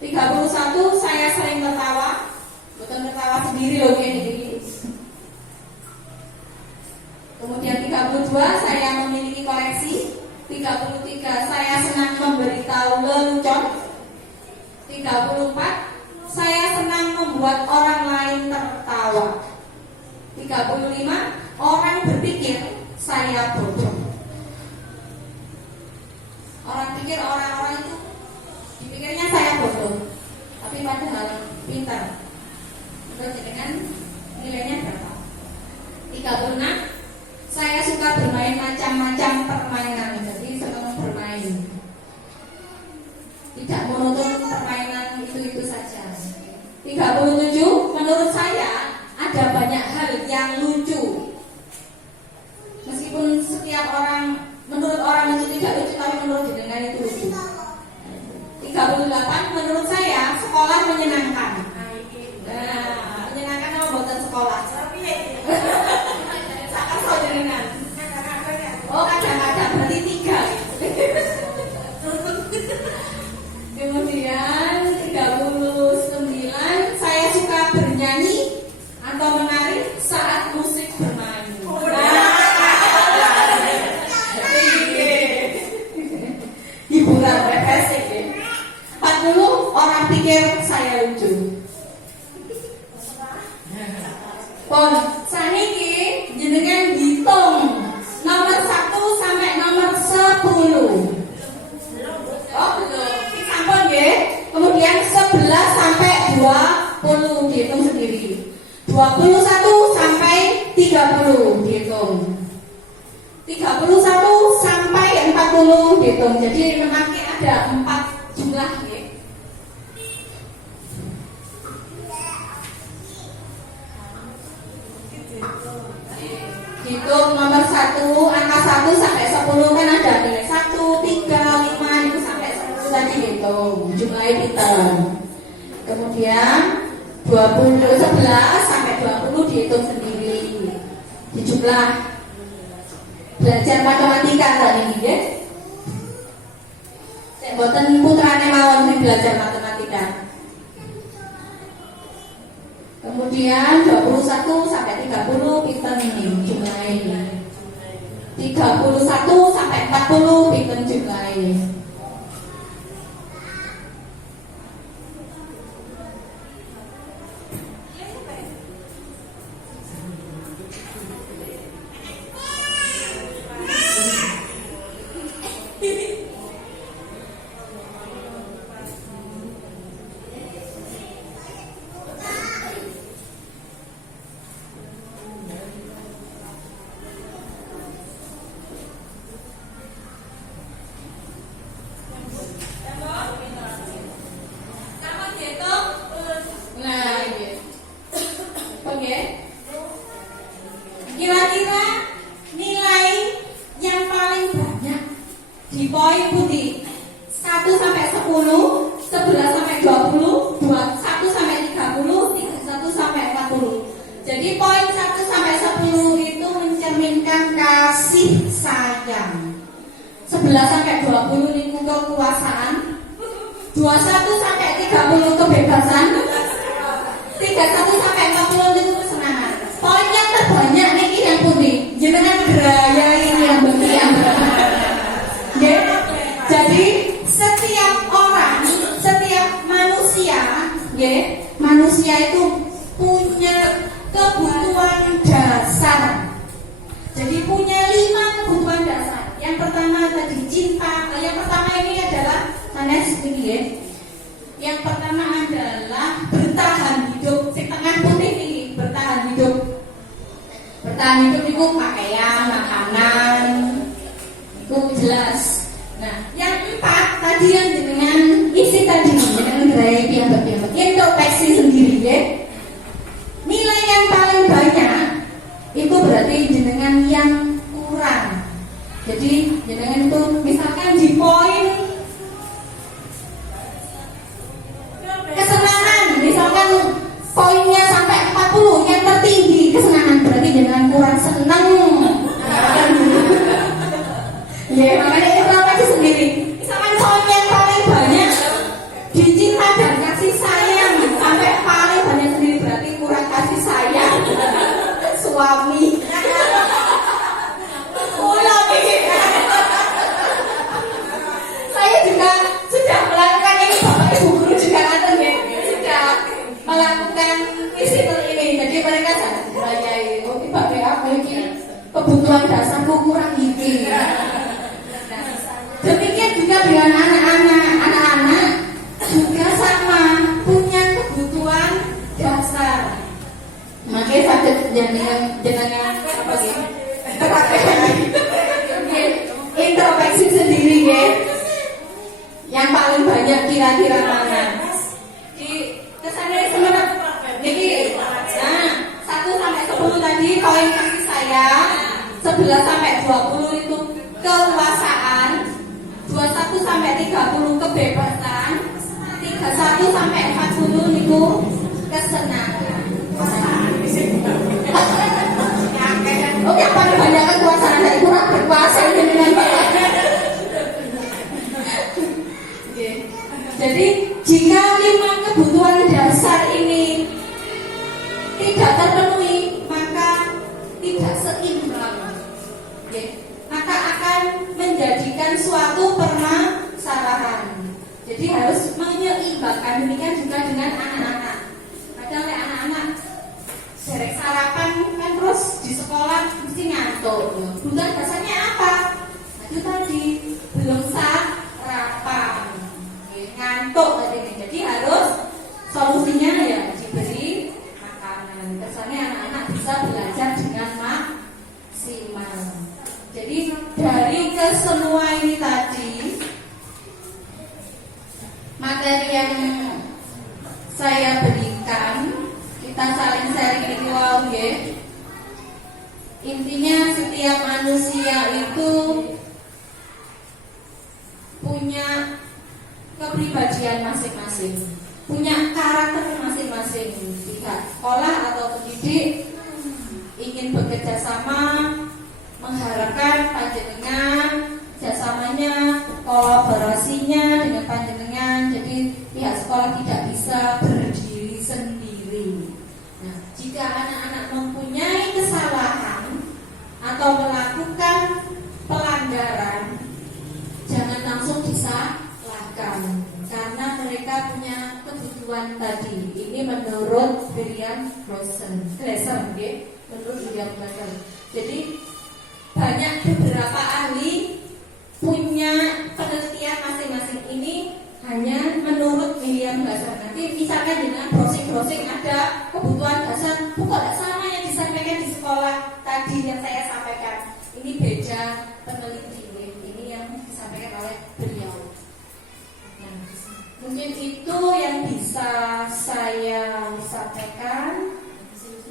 31. Saya sering tertawa. Bukan tertawa sendiri loh ini. Kemudian 32. Saya memiliki koleksi. 33. Saya senang memberitahu lelucon. 34. Saya senang membuat orang lain tertawa. 35. Orang berpikir saya bodoh. Orang pikir orang-orang itu dipikirnya saya bodoh, tapi padahal pintar. Terus dengan nilainya berapa? 36. Saya suka bermain macam-macam permainan. Jadi senang bermain. Tidak monoton permainan itu saja. 37. Menurut saya ada banyak hal yang lucu. Meskipun setiap orang, menurut orang itu tidak lucu, tapi menurut jenengan itu lucu. 38. Menurut saya sekolah menyenangkan. Nah, menyenangkan apa buatan sekolah? Sakar jenengan. Oh kadang-kadang berarti 3. Kemudian 39. Saya suka bernyanyi atau menari saat musik bermain. Hiburan refreshing ya. 40. Orang pikir saya lucu. Pon, saniki jenengan hitung nomor 1 sampai nomor 10. Oh belum, ini sampun nggih. Kemudian 11 sampai 20 dihitung sendiri. 21 sampai 30 dihitung. 31 sampai 40 dihitung. Jadi memang ada 4 jumlah nggih. Hitung nomor 1, angka 1 sampai 10 kan ada nilai 1, 3, 5 itu sampai 10 tadi hitung. Jumlahnya pinter. Kemudian 11 sampai 20 dihitung sendiri. Dijumlah. Belajar matematika tadi nggih. Nek boten putrane mawon sing belajar matematika. Kemudian 21 sampai 30 pinten jumlahnya. 31 sampai 40 pinten jumlahnya. Kira-kira nilai yang paling banyak di poin putih 1 sampai 10, 11 sampai 20, 1 sampai 30, 31 sampai 40. Jadi poin 1 sampai 10 itu mencerminkan kasih sayang. 11 sampai 20 itu kekuasaan. 21 sampai 30 kebebasan. 31 sampai 40 itu kesenangan. Poin yang terbanyak ini yang putih. Jenengan geraya ini yang bagian. Ya. Jadi setiap orang, setiap manusia, ya, manusia itu punya kebutuhan dasar. Jadi punya 5 kebutuhan dasar. Yang pertama tadi cinta. Yang pertama ini adalah sanes ini ya. Yang pertama adalah bertahan hidup. Si tengah putih ini bertahan hidup. Bertahan hidup itu pakaian, makanan, itu jelas. Nah, yang 4 tadi yang dengan isi tadi dengan gerai piambak-piambak introspeksi sendiri ya. Nilai yang paling banyak itu berarti jenengan yang kurang. Jadi jenengan itu misalkan di poin kesenangan, misalkan poinnya sampai 40 yang tertinggi kesenangan, berarti jenengan kurang senang. Ya makanya introspeksi sendiri. Misalkan poin yang paling banyak dicinta dan kasih sayang sampai paling banyak sendiri, berarti kurang kasih sayang suami. Saya juga sudah melakukan ini, Bapak Ibu guru juga ada ya, sudah melakukan isi ini. Jadi mereka sangat berayai. Oh, Mbak aku ini kebutuhan dasarku kurang ini. Demikian juga dengan anak-anak juga sama, punya kebutuhan dasar. Makanya pada jenengan apa sih? Introspeksi sendiri ya. Yang paling banyak kira-kira mana? Di kesannya sebenarnya jadi 1 sampai 10 tadi poin kasih sayang, 11 sampai 20 itu kekuasaan, 21 sampai 30 kebebasan, 31 sampai 40 itu kesenangan. Oh, yang paling banyak kekuasaan dari kurang berkuasa dengan Bapak. Jadi jika 5 kebutuhan dasar ini tidak terpenuhi, maka tidak seimbang, maka akan menjadikan suatu permasalahan. Jadi harus menyeimbangkan. Demikian juga dengan anak-anak. Kadang anak-anak derek sarapan ngantuk. Kebutuhan dasarnya apa? Nah, itu tadi belum sarapan, ngantuk tadi. Jadi harus solusinya ya diberi makanan. Kesannya anak-anak bisa belajar dengan maksimal. Jadi dari kesemua ini tadi materi yang saya berikan, kita saling sharing ini wow ya. Intinya setiap manusia itu punya kepribadian masing-masing, punya karakter masing-masing. Pihak sekolah atau pendidik ingin bekerja sama, mengharapkan panjenengan kerjasamanya, kolaborasinya dengan panjenengan. Jadi pihak sekolah tidak bisa berdiri sendiri. Nah, jika anak-anak mempunyai kesalahan atau melakukan pelanggaran, jangan langsung disalahkan karena mereka punya kebutuhan tadi. Ini menurut William Glasser, menurut William Glasser. Jadi banyak beberapa ahli punya penelitian masing-masing ini hanya menurut William Glasser. Nanti misalkan dengan browsing ada kebutuhan dasar, kok tidak sama yang disampaikan di sekolah tadi yang saya sampaikan. Ini beda peneliti, ini yang disampaikan oleh beliau. Nah, mungkin itu yang bisa saya sampaikan.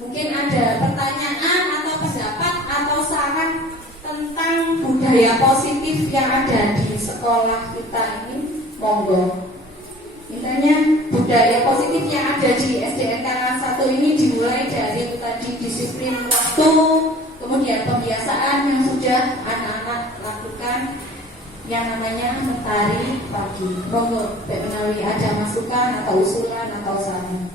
Mungkin ada pertanyaan atau pendapat atau saran tentang budaya positif yang ada di sekolah kita ini, monggo. Misalnya budaya positif yang ada di SDN Karangan 1 ini dimulai dari tadi disiplin waktu, kemudian pembiasaan yang sudah anak-anak lakukan yang namanya mentari pagi. Monggo, Mbak Menawi, ada masukan atau usulan atau saran?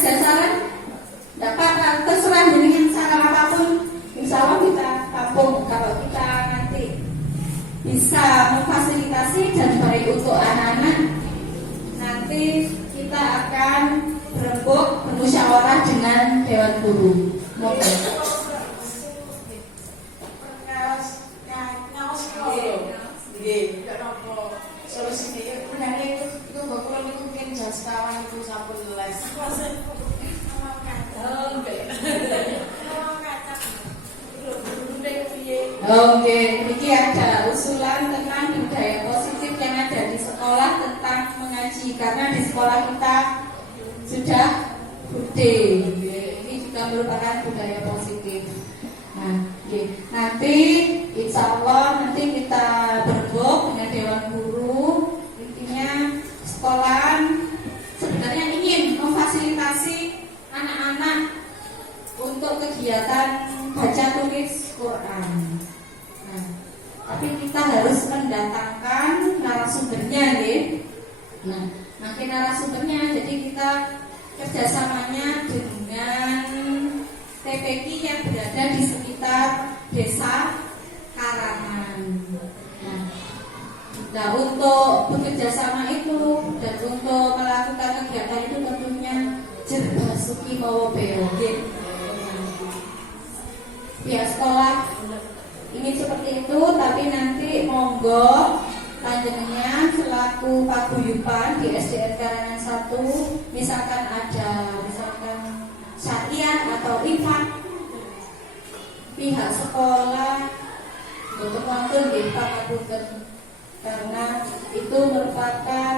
Ada saran? Dapat terserah dengan saran apapun, insya Allah kita tampung. Kalau kita nanti bisa memfasilitasi dan baik untuk anak-anak, nanti kita akan berembuk bermusyawarah dengan Dewan Guru. Oke, ini ada usulan tentang budaya positif yang ada di sekolah tentang mengaji, karena di sekolah kita sudah bude. Ini juga merupakan budaya positif. Nah, nanti insya Allah nanti kita bergabung dengan Dewan Guru. Intinya sekolah sebenarnya ingin memfasilitasi anak-anak untuk kegiatan baca tulis Quran. Nah, tapi kita harus mendatangkan narasumbernya, ya. Nah, nanti narasumbernya, jadi kita kerjasamanya dengan TPQ yang berada di sekitar desa Karangan. Nah, untuk bekerja sama itu dan untuk melakukan kegiatan itu tentunya Jerbasuki Mawa Beo. Pihak sekolah ingin seperti itu, tapi nanti monggo panjenengan selaku paguyuban di SDN Karangan 1, misalkan syariah atau infak, pihak sekolah untuk wonten nggih pangapunten, karena itu merupakan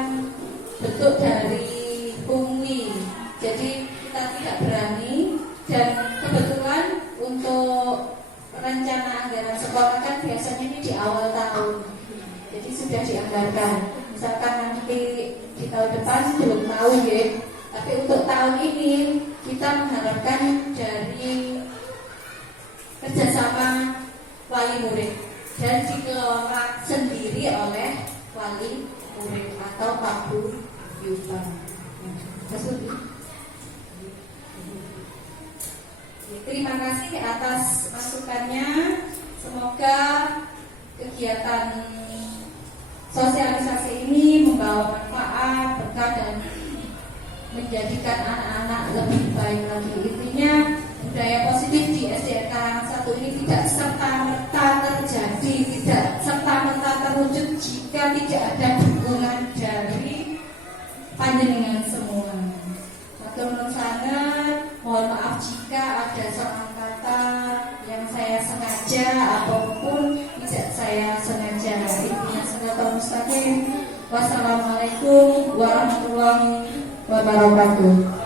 bentuk dari pungli. Jadi kita tidak berani, dan kebetulan untuk rencana anggaran sekolah kan biasanya ini di awal tahun, jadi sudah dianggarkan. Misalkan nanti di tahun depan belum tahu ya, tapi untuk tahun ini kita mengharapkan dari kerjasama wali murid dan dikelola sendiri dihadiri oleh wali murid atau Pak Yuta. Terima kasih atas masukannya. Semoga kegiatan sosialisasi ini membawa manfaat, berkah, dan menjadikan anak-anak lebih baik lagi. Intinya budaya positif di SDN Karangan 1 ini tidak serta-merta terjadi, tidak serta-merta terwujud jika tidak ada dukungan dari panjenengan semua. Matur nuwun sanget, mohon maaf jika ada salah kata yang saya sengaja ataupun tidak saya sengaja. Intinya sholatul mustaqim. Wassalamualaikum warahmatullahi wabarakatuh.